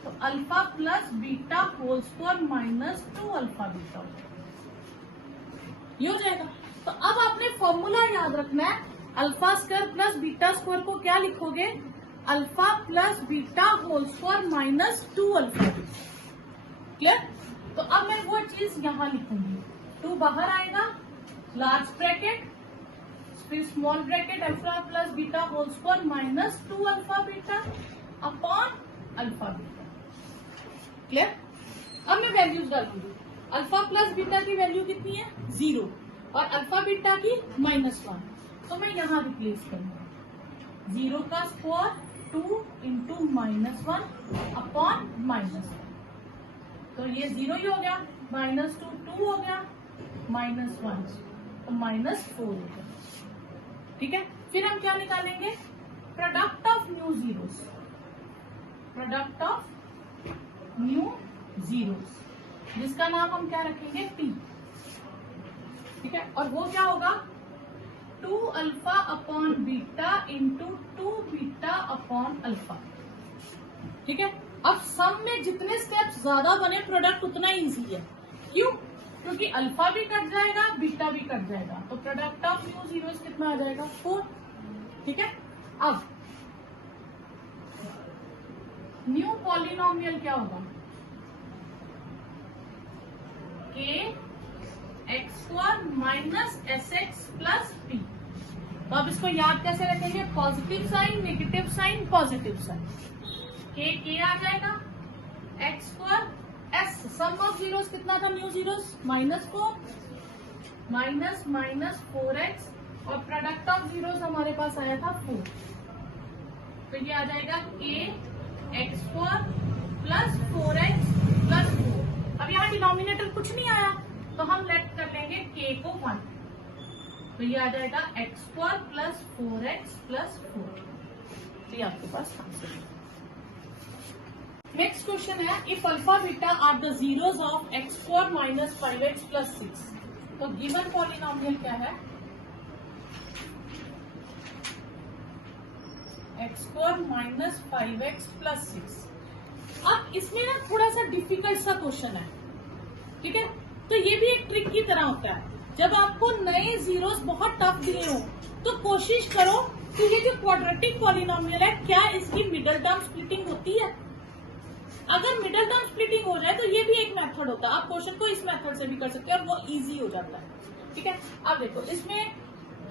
तो alpha plus beta whole square minus 2 alpha beta ये हो जाएगा। तो अब आपने फॉर्मूला याद रखना है, alpha square plus beta square को क्या लिखोगे, alpha plus beta whole square minus 2 alpha beta, clear. तो अब मैं वो चीज यहां लिखूंगी, 2 बाहर आएगा, लार्ज ब्रैकेट फिर small bracket, alpha plus beta whole square minus 2 alpha beta upon alpha beta, clear. अब मैं वैल्यूज डालूंगी, अल्फा प्लस बीटा की वैल्यू कितनी है 0 और अल्फा बीटा की -1, तो मैं यहां रिप्लेस करूंगा 0 का स्क्वायर 2 इंटू -1 अपॉन -1, तो ये 0 ही हो गया, -2 2 हो गया, -1 तो -4 हो गया, ठीक है। फिर हम क्या निकालेंगे, product of new zeros, product of new zeros जिसका नाम हम क्या रखेंगे P, ठीक है। और वो क्या होगा 2 alpha upon beta into 2 beta upon alpha, ठीक है। अब सम में जितने स्टेप्स ज्यादा बने प्रोडक्ट उतना इजी है, क्यों, क्योंकि अल्फा भी कट जाएगा बीटा भी कट जाएगा, तो प्रोडक्ट ऑफ न्यू जीरोस कितना आ जाएगा 4, ठीक है। अब न्यू पॉलिनोमियल क्या होगा, k x square minus S x plus p, तो अब इसको याद कैसे रखेंगे, positive sign negative sign positive sign, k आ जाएगा, x square s sum of zeros कितना था न्यू जीरोस -4 माइनस 4x और प्रोडक्ट ऑफ जीरोस हमारे पास आया था 4, तो ये आ जाएगा K x square plus 4x plus 4। अब यहाँ डिनोमिनेटर कुछ नहीं आया तो हम लेट कर लेंगे के को 1, तो ये आ जाएगा x square plus 4x plus 4, तो ये आपके पास आंसर है। नेक्स्ट क्वेश्चन है, if alpha beta are the zeros of x square minus 5x plus 6, तो गिवन पॉलिनोमियल क्या है, x square minus 5x plus 6। अब इसमें ना थोड़ा सा डिफिकल्ट सा क्वेश्चन है, ठीक है, तो ये भी एक ट्रिक की तरह होता है, जब आपको नए जीरोस बहुत टफ दिए हो तो कोशिश करो कि ये जो क्वाड्रेटिक पॉलिनोमियल है क्या इसकी मिडिल टर्म स्प्लिटिंग होती है, अगर मिडिल टर्म स्प्लिटिंग हो जाए तो ये भी एक मेथड होता है, आप क्वेश्चन को इस मेथड से भी कर सकते हैं और वो इजी हो जाता है, ठीक है। अब देखो इसमें,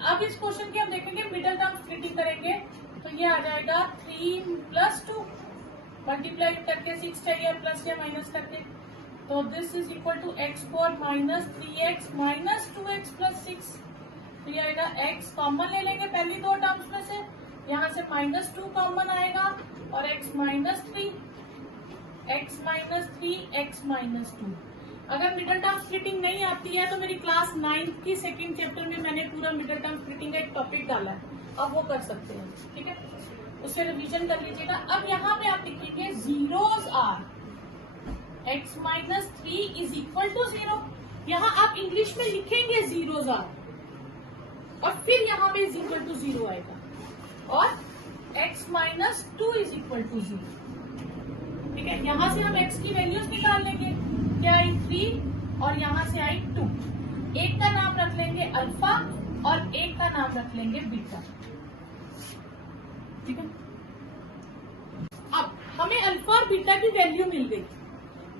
अब इस क्वेश्चन की हम देखेंगे मिडिल टर्म स्प्लिटिंग करेंगे तो ये आ जाएगा 3 + 2 मल्टीप्लाई करके 6 चाहिए प्लस या माइनस करके, तो this is equal to x square minus 3x minus 2x plus 6, तो ये आएगा x कॉमन ले लेंगे पहली दो टर्म्स में से, यहाँ से -2 कॉमन आएगा और x माइनस 3 x माइनस 2। अगर मिडिल टर्म स्प्लिटिंग नहीं आती है तो मेरी क्लास 9th की सेकंड चैप्टर में मैंने पूरा मिडिल टर्म स्प्लिटिंग का एक टॉपिक डाला है, अब वो कर सकते हैं, ठीक है, उससे रिवीजन कर लीजिएगा। अब यहाँ पे आप लिखेंगे zeros are x minus 3 is equal to 0, यहाँ आप इंग्लिश में लिखेंगे जीरोस आर और फिर यहाँ पे इज इक्वल टू 0 आएगा और x minus 2 is equal to 0, ठीक है। यहाँ से हम x की वैल्यूज निकाल लेंगे, क्या आई 3 और यहाँ से आई 2, एक का नाम रख लेंगे अल्फा और एक का नाम रख लेंगे बीटा, ठीक है। अब हमें अल्फा और बीटा की वैल्यू मिल गई,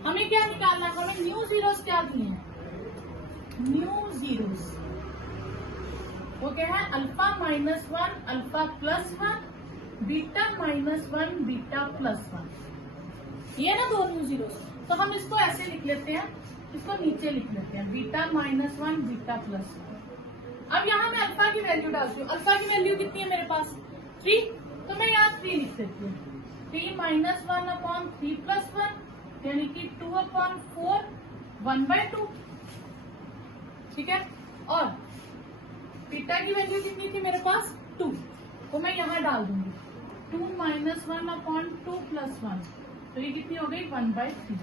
हमें क्या निकालना है, हमें न्यू जीरोस क्या दिए हैं, न्यू जीरोस वो क्या है, अल्फा -1 अल्फा +1 बीटा -1 बीटा +1, ये ना दो न्यू जीरोस, तो हम इसको ऐसे लिख लेते हैं, इसको नीचे लिख लेते हैं बीटा -1 बीटा +1। अब यहाँ मैं अल्फा की वैल्यू डालती हूँ, अल्फा की वैल्यू कितनी है मेरे पास 3, तो मैं यहाँ 3 लिख देती हूँ, 3 -1 अपॉन 3 + 1 यानी कि 2/4 1/2, ठीक है। और बीटा की वैल्यू कितनी थी मेरे पास 2, तो मैं यहाँ डाल दूंगी 2 - 1/2 + 1, तो ये कितनी हो गई 1/3।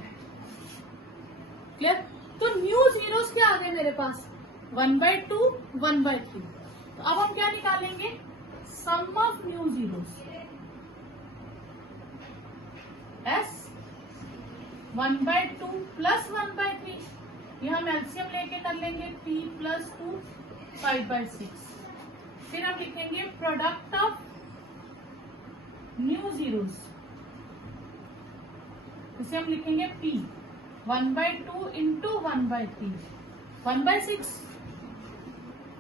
क्लियर? तो न्यू जीरोस क्या आ गए मेरे पास 1/2 1/3। तो अब हम क्या निकालेंगे sum of new zeros S 1/2 + 1/3। ये हम एलसीएम लेके कर लेंगे 3 + 2 5/6। फिर हम लिखेंगे प्रोडक्ट ऑफ न्यू जीरोस, इसे हम लिखेंगे P 1/2 × 1/3 1/6।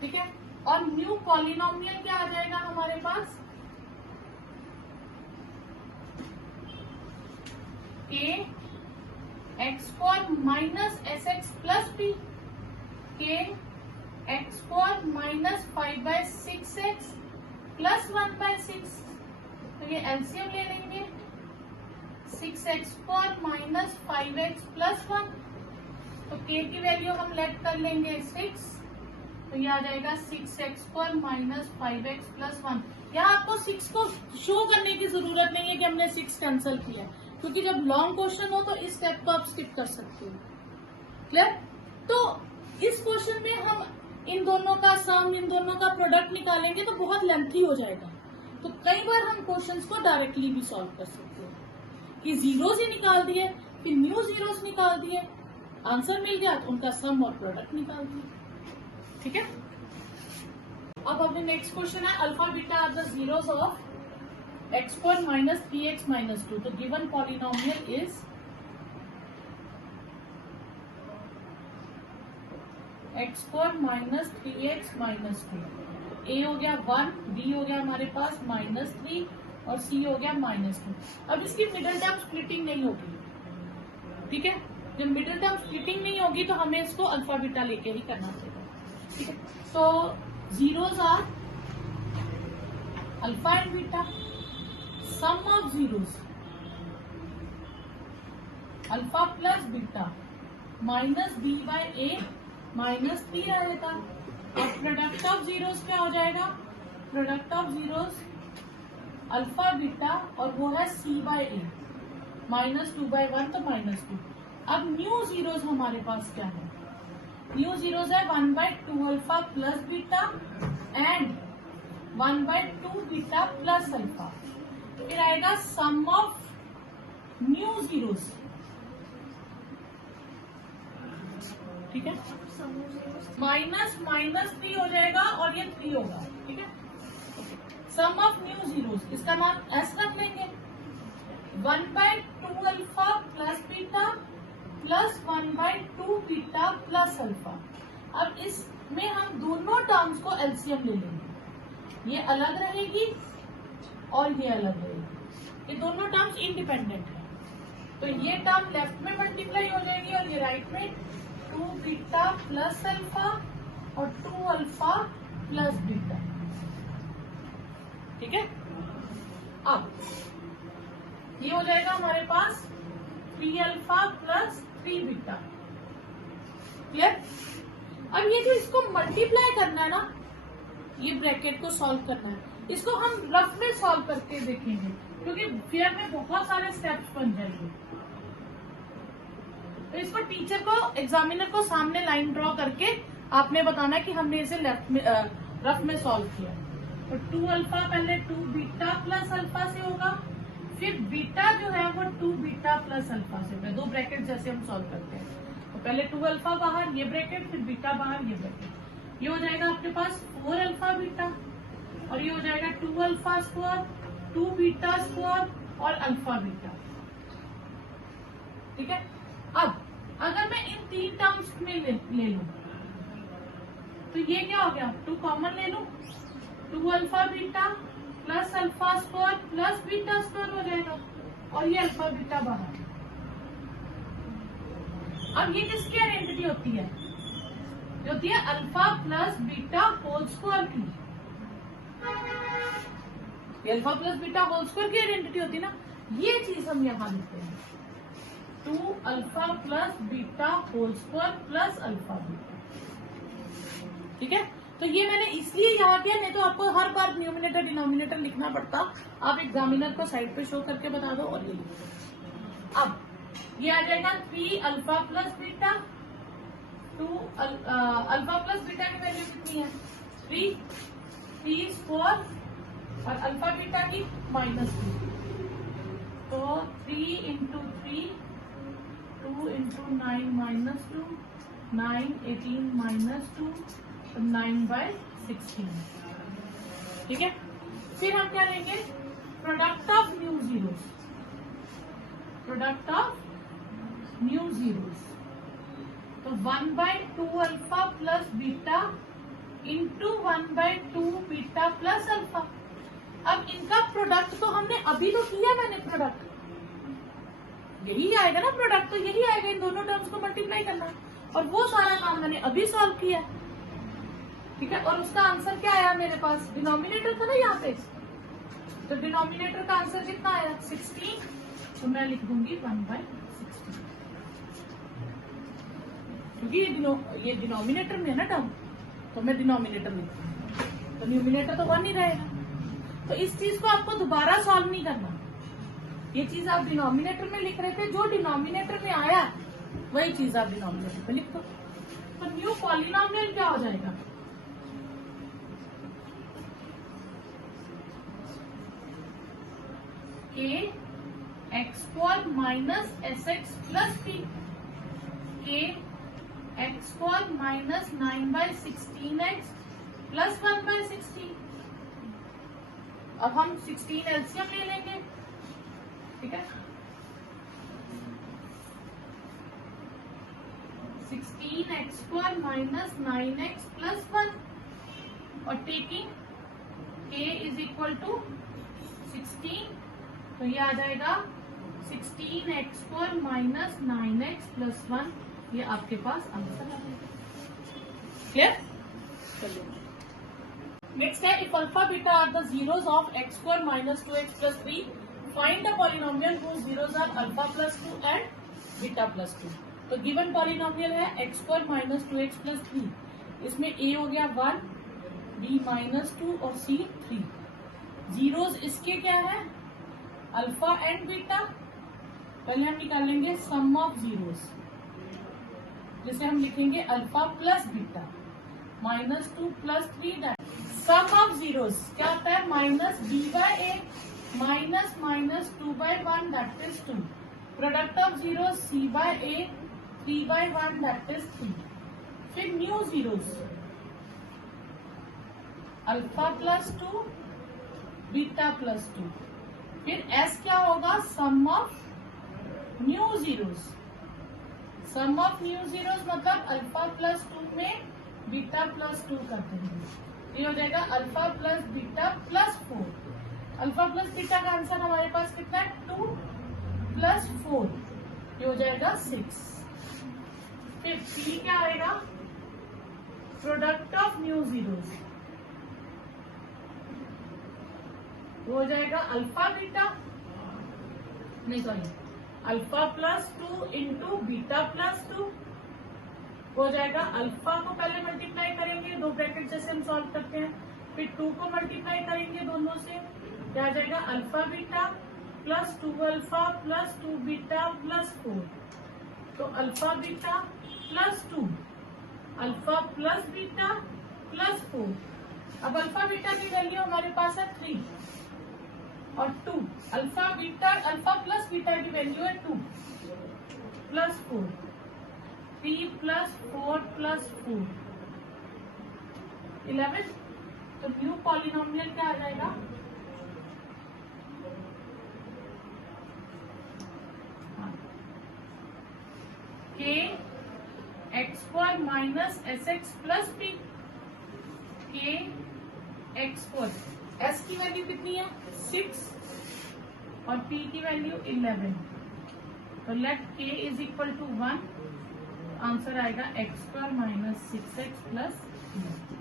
ठीक है, और न्यू पॉलिनोमियल क्या आ जाएगा हमारे पास K x² - sx + p, K x² - 5/6x + 1/6। तो ये एलसीएम ले लेंगे 6x² - 5x + 1, तो k की वैल्यू हम लेट कर लेंगे 6, तो ये आ जाएगा 6x² - 5x + 1। यहाँ आपको 6 को शो करने की जरूरत नहीं है कि हमने 6 कैंसिल किया, क्योंकि जब लॉन्ग क्वेश्चन हो तो इस स्टेप को आप स्किप कर सकते हो। क्लियर? तो इस क्वेश्चन में हम इन दोनों का सम, इन दोनों का प्रोडक्ट निकालेंगे तो बहुत लेंथी हो जाएगा, तो कई बार हम क्वेश्चंस को डायरेक्टली भी सॉल्व कर सकते हैं कि जीरोस ही निकाल दिए, फिर न्यू जीरोस निकाल दिए, आंसर मिल गया तो उनका सम और प्रोडक्ट निकाल दिए। ठीक है, अब अपने नेक्स्ट क्वेश्चन है alpha beta are the zeros of x² - 3x - 2। तो given polynomial is x² - 3x - 2। a हो गया 1, b हो गया हमारे पास -3 और c हो गया -2। अब इसकी मिडिल टर्म स्प्लिटिंग नहीं होगी। ठीक है, जब मिडिल टर्म स्प्लिटिंग नहीं होगी तो हमें इसको अल्फा बीटा लेके ही करना पड़ेगा। ठीक है, तो zeros are alpha and beta, sum of zeros alpha plus beta -b/a -3 रहेगा। और प्रोडक्ट ऑफ जीरोस क्या हो जाएगा, product of zeros alpha beta और वो है c/a -2/1 तो -2। अब न्यू जीरोस हमारे पास क्या है, न्यू जीरोस है 1/2 alpha plus beta and 1/2 beta plus alpha. फिर आएगा सम ऑफ न्यू जीरोस। ठीक है, -3 हो जाएगा और ये 3 होगा। ठीक है, सम ऑफ न्यू जीरोस, इसका नाम S रख लेंगे 1/2 alpha plus beta plus 1/2 beta plus alpha. अब इसमें हम दोनों टर्म्स को एलसीएम ले लेंगे, ये अलग रहेगी और ये अलग रहेगी, ये दोनों टर्म्स इंडिपेंडेंट है। तो ये टर्म लेफ्ट में मल्टीप्लाई हो जाएगी और ये राइट में 2 बीटा प्लस अल्फा और 2 अल्फा प्लस बीटा। ठीक है, अब ये हो जाएगा हमारे पास 3 अल्फा प्लस 3 बीटा। क्लियर? अब ये जो इसको मल्टीप्लाई करना है ना, ये ब्रैकेट को सॉल्व करना है, इसको हम रफ में सॉल्व करके देखेंगे क्योंकि फिर में बहुत सारे स्टेप्स बन जाएंगे। तो इसको टीचर को, एग्जामिनर को सामने लाइन ड्रॉ करके आपने बताना है कि हमने इसे लेफ्ट में रफ में सॉल्व किया। तो 2 अल्फा पहले 2 बीटा प्लस अल्फा से होगा, फिर बीटा जो है वो 2 बीटा प्लस अल्फा से होगा। दो ब्रैकेट जैसे हम सॉल्व करते हैं, तो पहले 2 अल्फा बाहर ये ब्रैकेट, फिर बीटा बाहर ये ब्रैकेट। ये हो जाएगा आपके पास 4 अल्फा बीटा और ये हो जाएगा 2 अल्फा स्क्वायर 2 बीटा स्क्वायर और अल्फा बीटा। ठीक है, अब अगर मैं इन 3 टर्म्स में ले लूं तो ये क्या हो गया, 2 कॉमन ले लूं, 2 alpha beta plus alpha square plus beta square हो जाएगा और ये अल्फा बीटा बाहर। अब ये किसकी आइडेंटिटी होती है, जो होती है alpha plus beta whole square की। ये alpha plus beta whole square की आइडेंटिटी होती है ना, ये चीज हम यहां लिखते हैं 2 alpha plus beta whole square plus alpha beta. ठीक है, तो ये मैंने इसलिए यहाँ किया, नहीं तो आपको हर बार न्यूमिनेटर डिनोमिनेटर लिखना पड़ता। आप एग्जामिनर को साइड पे शो करके बता दो और ये लिखो। अब ये आ जाएगा 3 alpha plus beta, 2 alpha plus beta की वैल्यू कितनी है 3 4 और अल्फा बीटा की -2, तो 3 इंटू 3 2 इंटू 9 -2 9 18 -2 तो 9/16। ठीक है, फिर हम क्या लेंगे product of new zeros, product of new zeros, तो 1/2 alpha plus beta into 1/2 beta plus alpha. अब इनका प्रोडक्ट तो हमने अभी तो किया, मैंने प्रोडक्ट यही आएगा ना, प्रोडक्ट तो यही आएगा, इन दोनों टर्म्स को मल्टीप्लाई करना है, और वो सारा काम मैंने अभी सॉल्व किया। ठीक है, और उसका आंसर क्या आया मेरे पास, डिनोमिनेटर था ना यहाँ पे, तो डिनोमिनेटर का आंसर कितना आया 16, तो मैं लिख दूंगी 1/16, क्योंकि ये डिनोमिनेटर में है ना टर्म, तो मैं डिनोमिनेटर लिख दूंगी, तो न्यूमिनेटर तो 1 ही रहेगा। तो इस चीज को आपको दोबारा सॉल्व नहीं करना, ये चीज आप डिनोमिनेटर में लिख रहे थे, जो डिनोमिनेटर में आया वही चीज आप डिनोमिनेटर में लिख दो। तो न्यू पॉलिनोमियल क्या हो जाएगा, K x square minus S x plus P, K x square minus 9/16x plus 1/16। अब हम 16 एलसीएम ले लेंगे। ठीक है, 16x square minus 9x plus 1 और taking k is equal to 16, तो ये आ जाएगा 16x square minus 9x plus 1, ये आपके पास आंसर आ जाएगा। क्लियर? चलिए नेक्स्ट है, if alpha beta are the zeros of x square minus 2x plus 3, find the polynomial whose zeros are alpha plus 2 and beta plus 2। तो गिवन पॉलिनोमियल है x square minus 2x plus 3, इसमें a हो गया 1, b -2 और c 3। जीरोस इसके क्या है अल्फा एंड बीटा। पहले हम निकालेंगे सम ऑफ जीरोस, जिसे हम लिखेंगे alpha plus beta -2 plus 3। Sum of zeros क्या होता है -b/a minus 2/1 that is 2। Product of zero c/a 3/1 that is 3। फिर new zeros alpha plus 2 beta plus 2। फिर s क्या होगा sum of new zeros. Sum of new zeros मतलब अल्फा प्लस 2 में बीटा प्लस 2 कर देंगे, ये हो जाएगा alpha plus beta plus 4। Alpha plus beta का आंसर हमारे पास कितना है 2 प्लस 4, ये हो जाएगा 6। फिर p क्या आएगा प्रोडक्ट ऑफ न्यू जीरोस, वो हो जाएगा अल्फा बीटा नहीं sorry alpha plus 2 into beta plus 2, हो जाएगा अल्फा को पहले मल्टीप्लाई करेंगे, दो ब्रैकेट जैसे हम सॉल्व करते हैं, फिर 2 को मल्टीप्लाई करेंगे दोनों से, क्या आ जाएगा alpha beta plus 2 alpha plus 2 beta plus 4। तो alpha beta plus 2 alpha plus beta plus 4। अब अल्फा बीटा की वैल्यू हमारे पास है 3 और 2, अल्फा प्लस बीटा की वैल्यू है 2 प्लस 4, 3 प्लस 4 प्लस 4 11। तो न्यू पॉलिनोमियल क्या आ जाएगा K x square minus S x plus P, K x square S की वैल्यू कितनी है 6 और p की वैल्यू 11। तो let k is equal to 1, answer आएगा X square minus 6x plus 11।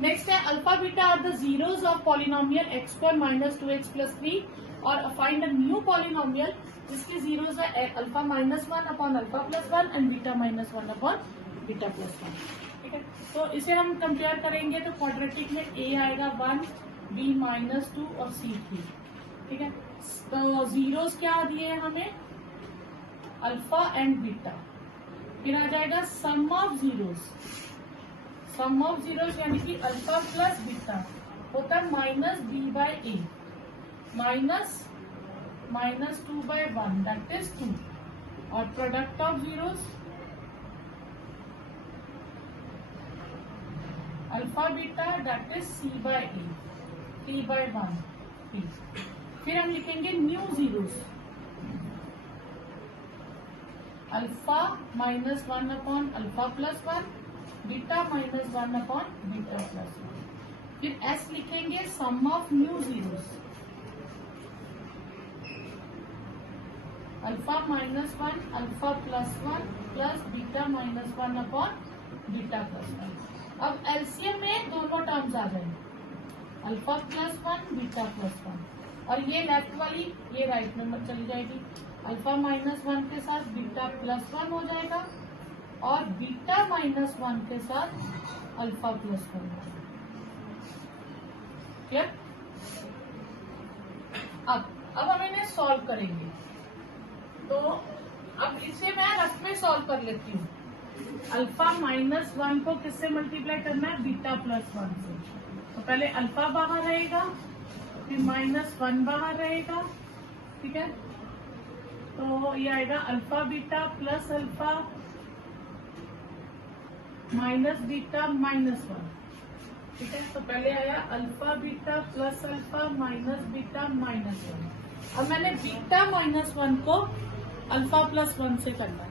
Next है alpha beta are the zeros of polynomial X square minus 2x plus 3 और फाइंड अ न्यू पॉलिनोमियल जिसके जीरोस है alpha -1 upon alpha plus 1 and beta -1 upon beta plus 1, ठीक है। तो इसे हम कंपेयर करेंगे तो क्वाड्रेटिक में ए आएगा 1, बी -2 और सी 3, ठीक है। तो जीरोस क्या दिए हैं हमें, अल्फा एंड बीटा। फिर आ जाएगा sum of zeros, sum of zeros यानी कि अल्फा प्लस बीटा होता है -b/a -2/1 दैट इज 2, और product of zeros alpha beta that is c/a 3/1 3। फिर हम लिखेंगे new zeros, alpha -1 upon alpha plus 1, beta -1 upon beta plus 1। फिर एस लिखेंगे sum of new zeros, alpha -1 alpha plus 1 plus beta -1 upon beta plus 1। अब एलसीएम में दोनों टर्म्स आ जाएंगे, अल्फा प्लस 1 बीटा प्लस 1, और ये लेफ्ट वाली ये राइट में चली जाएगी। अल्फा -1 के साथ बीटा प्लस 1 हो जाएगा और बीटा -1 के साथ अल्फा प्लस 1 हो जाएगा। क्लियर? अब हम इन्हें सॉल्व करेंगे। तो अब इसे मैं रफ में सॉल्व कर लेती हूँ। अल्फा -1 को किससे मल्टीप्लाई करना है, बीटा प्लस 1 से। तो पहले अल्फा बाहर रहेगा, फिर -1 बाहर रहेगा, ठीक है। तो ये आएगा alpha beta plus alpha minus beta -1, ठीक है। तो पहले आया alpha beta plus alpha minus beta -1। अब मैंने बीटा -1 को अल्फा प्लस 1 से करना है,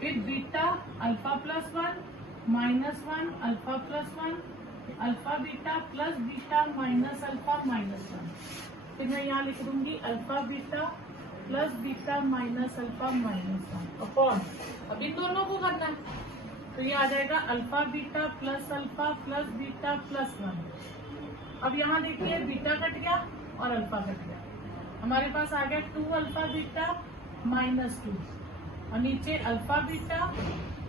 फिर beta alpha plus 1 -1 alpha plus 1 alpha beta plus beta minus alpha -1। फिर मैं यहाँ लिख दूंगी alpha beta plus beta minus alpha -1 upon, अब इन दोनों को करना है। तो ये आ जाएगा alpha beta plus alpha plus beta plus 1। अब यहाँ देखिए बीटा कट गया और अल्फा कट गया, हमारे पास आ गया 2 अल्फा बीटा -2, और नीचे alpha beta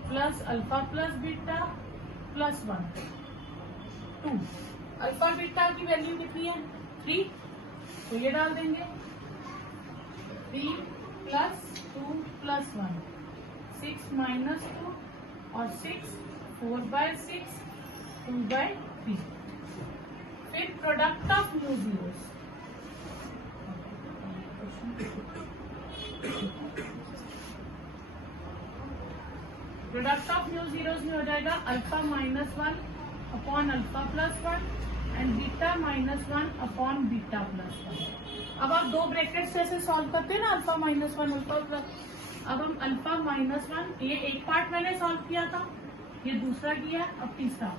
plus alpha plus beta plus 1 2। Alpha beta की वैल्यू कितनी है 3, तो ये डाल देंगे 3 + 2 + 1 6 - 2 और 6 4/6 2/3। फिर product of new zeros, product of new zeros में हो जाएगा alpha -1 upon alpha plus 1 and beta -1 upon beta plus 1। अब आप दो ब्रैकेट से सॉल्व करते हैं ना, अल्फा -1 अल्फा प्लस। अब हम अल्फा -1, ये एक पार्ट मैंने सॉल्व किया था, ये दूसरा किया, अब तीसरा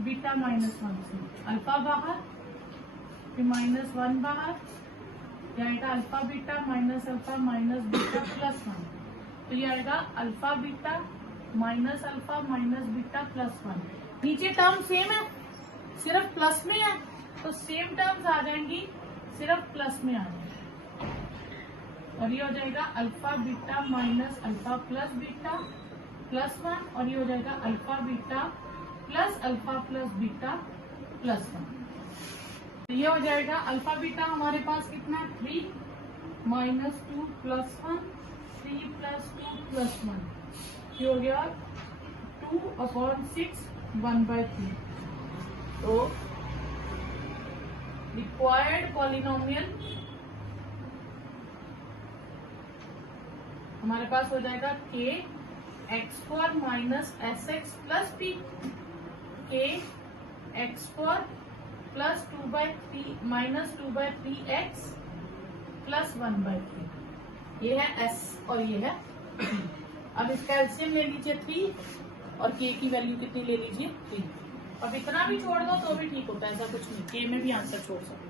बीटा -1 से अल्फा बाहर, फिर -1 बाहर, आएगा alpha beta minus alpha minus beta plus 1। तो ये आएगा alpha beta minus alpha minus beta plus 1। नीचे टर्म सेम है, सिर्फ प्लस में है, तो सेम टर्म्स आ जाएंगी, सिर्फ प्लस में आ जाएंगी, और ये हो जाएगा alpha beta minus alpha plus beta plus 1, और ये हो जाएगा alpha beta plus alpha plus beta plus 1। तो ये हो जाएगा अल्फा बीटा हमारे पास कितना 3 -2 + 1 3 + 2 + 1, ये हो गया 2/6 1/3। तो रिक्वायर्ड पॉलिनोमियल हमारे पास हो जाएगा k x² - sx + p, k x² + 2/3 - 2/3x + 1/3। ये है s और ये है p। अब इसका एलसीएम ले लीजिए 3 और k की वैल्यू कितनी ले लीजिए 3। अब इतना भी छोड़ दो तो भी ठीक होता है, ऐसा कुछ नहीं, k में भी आंसर छोड़ सकते।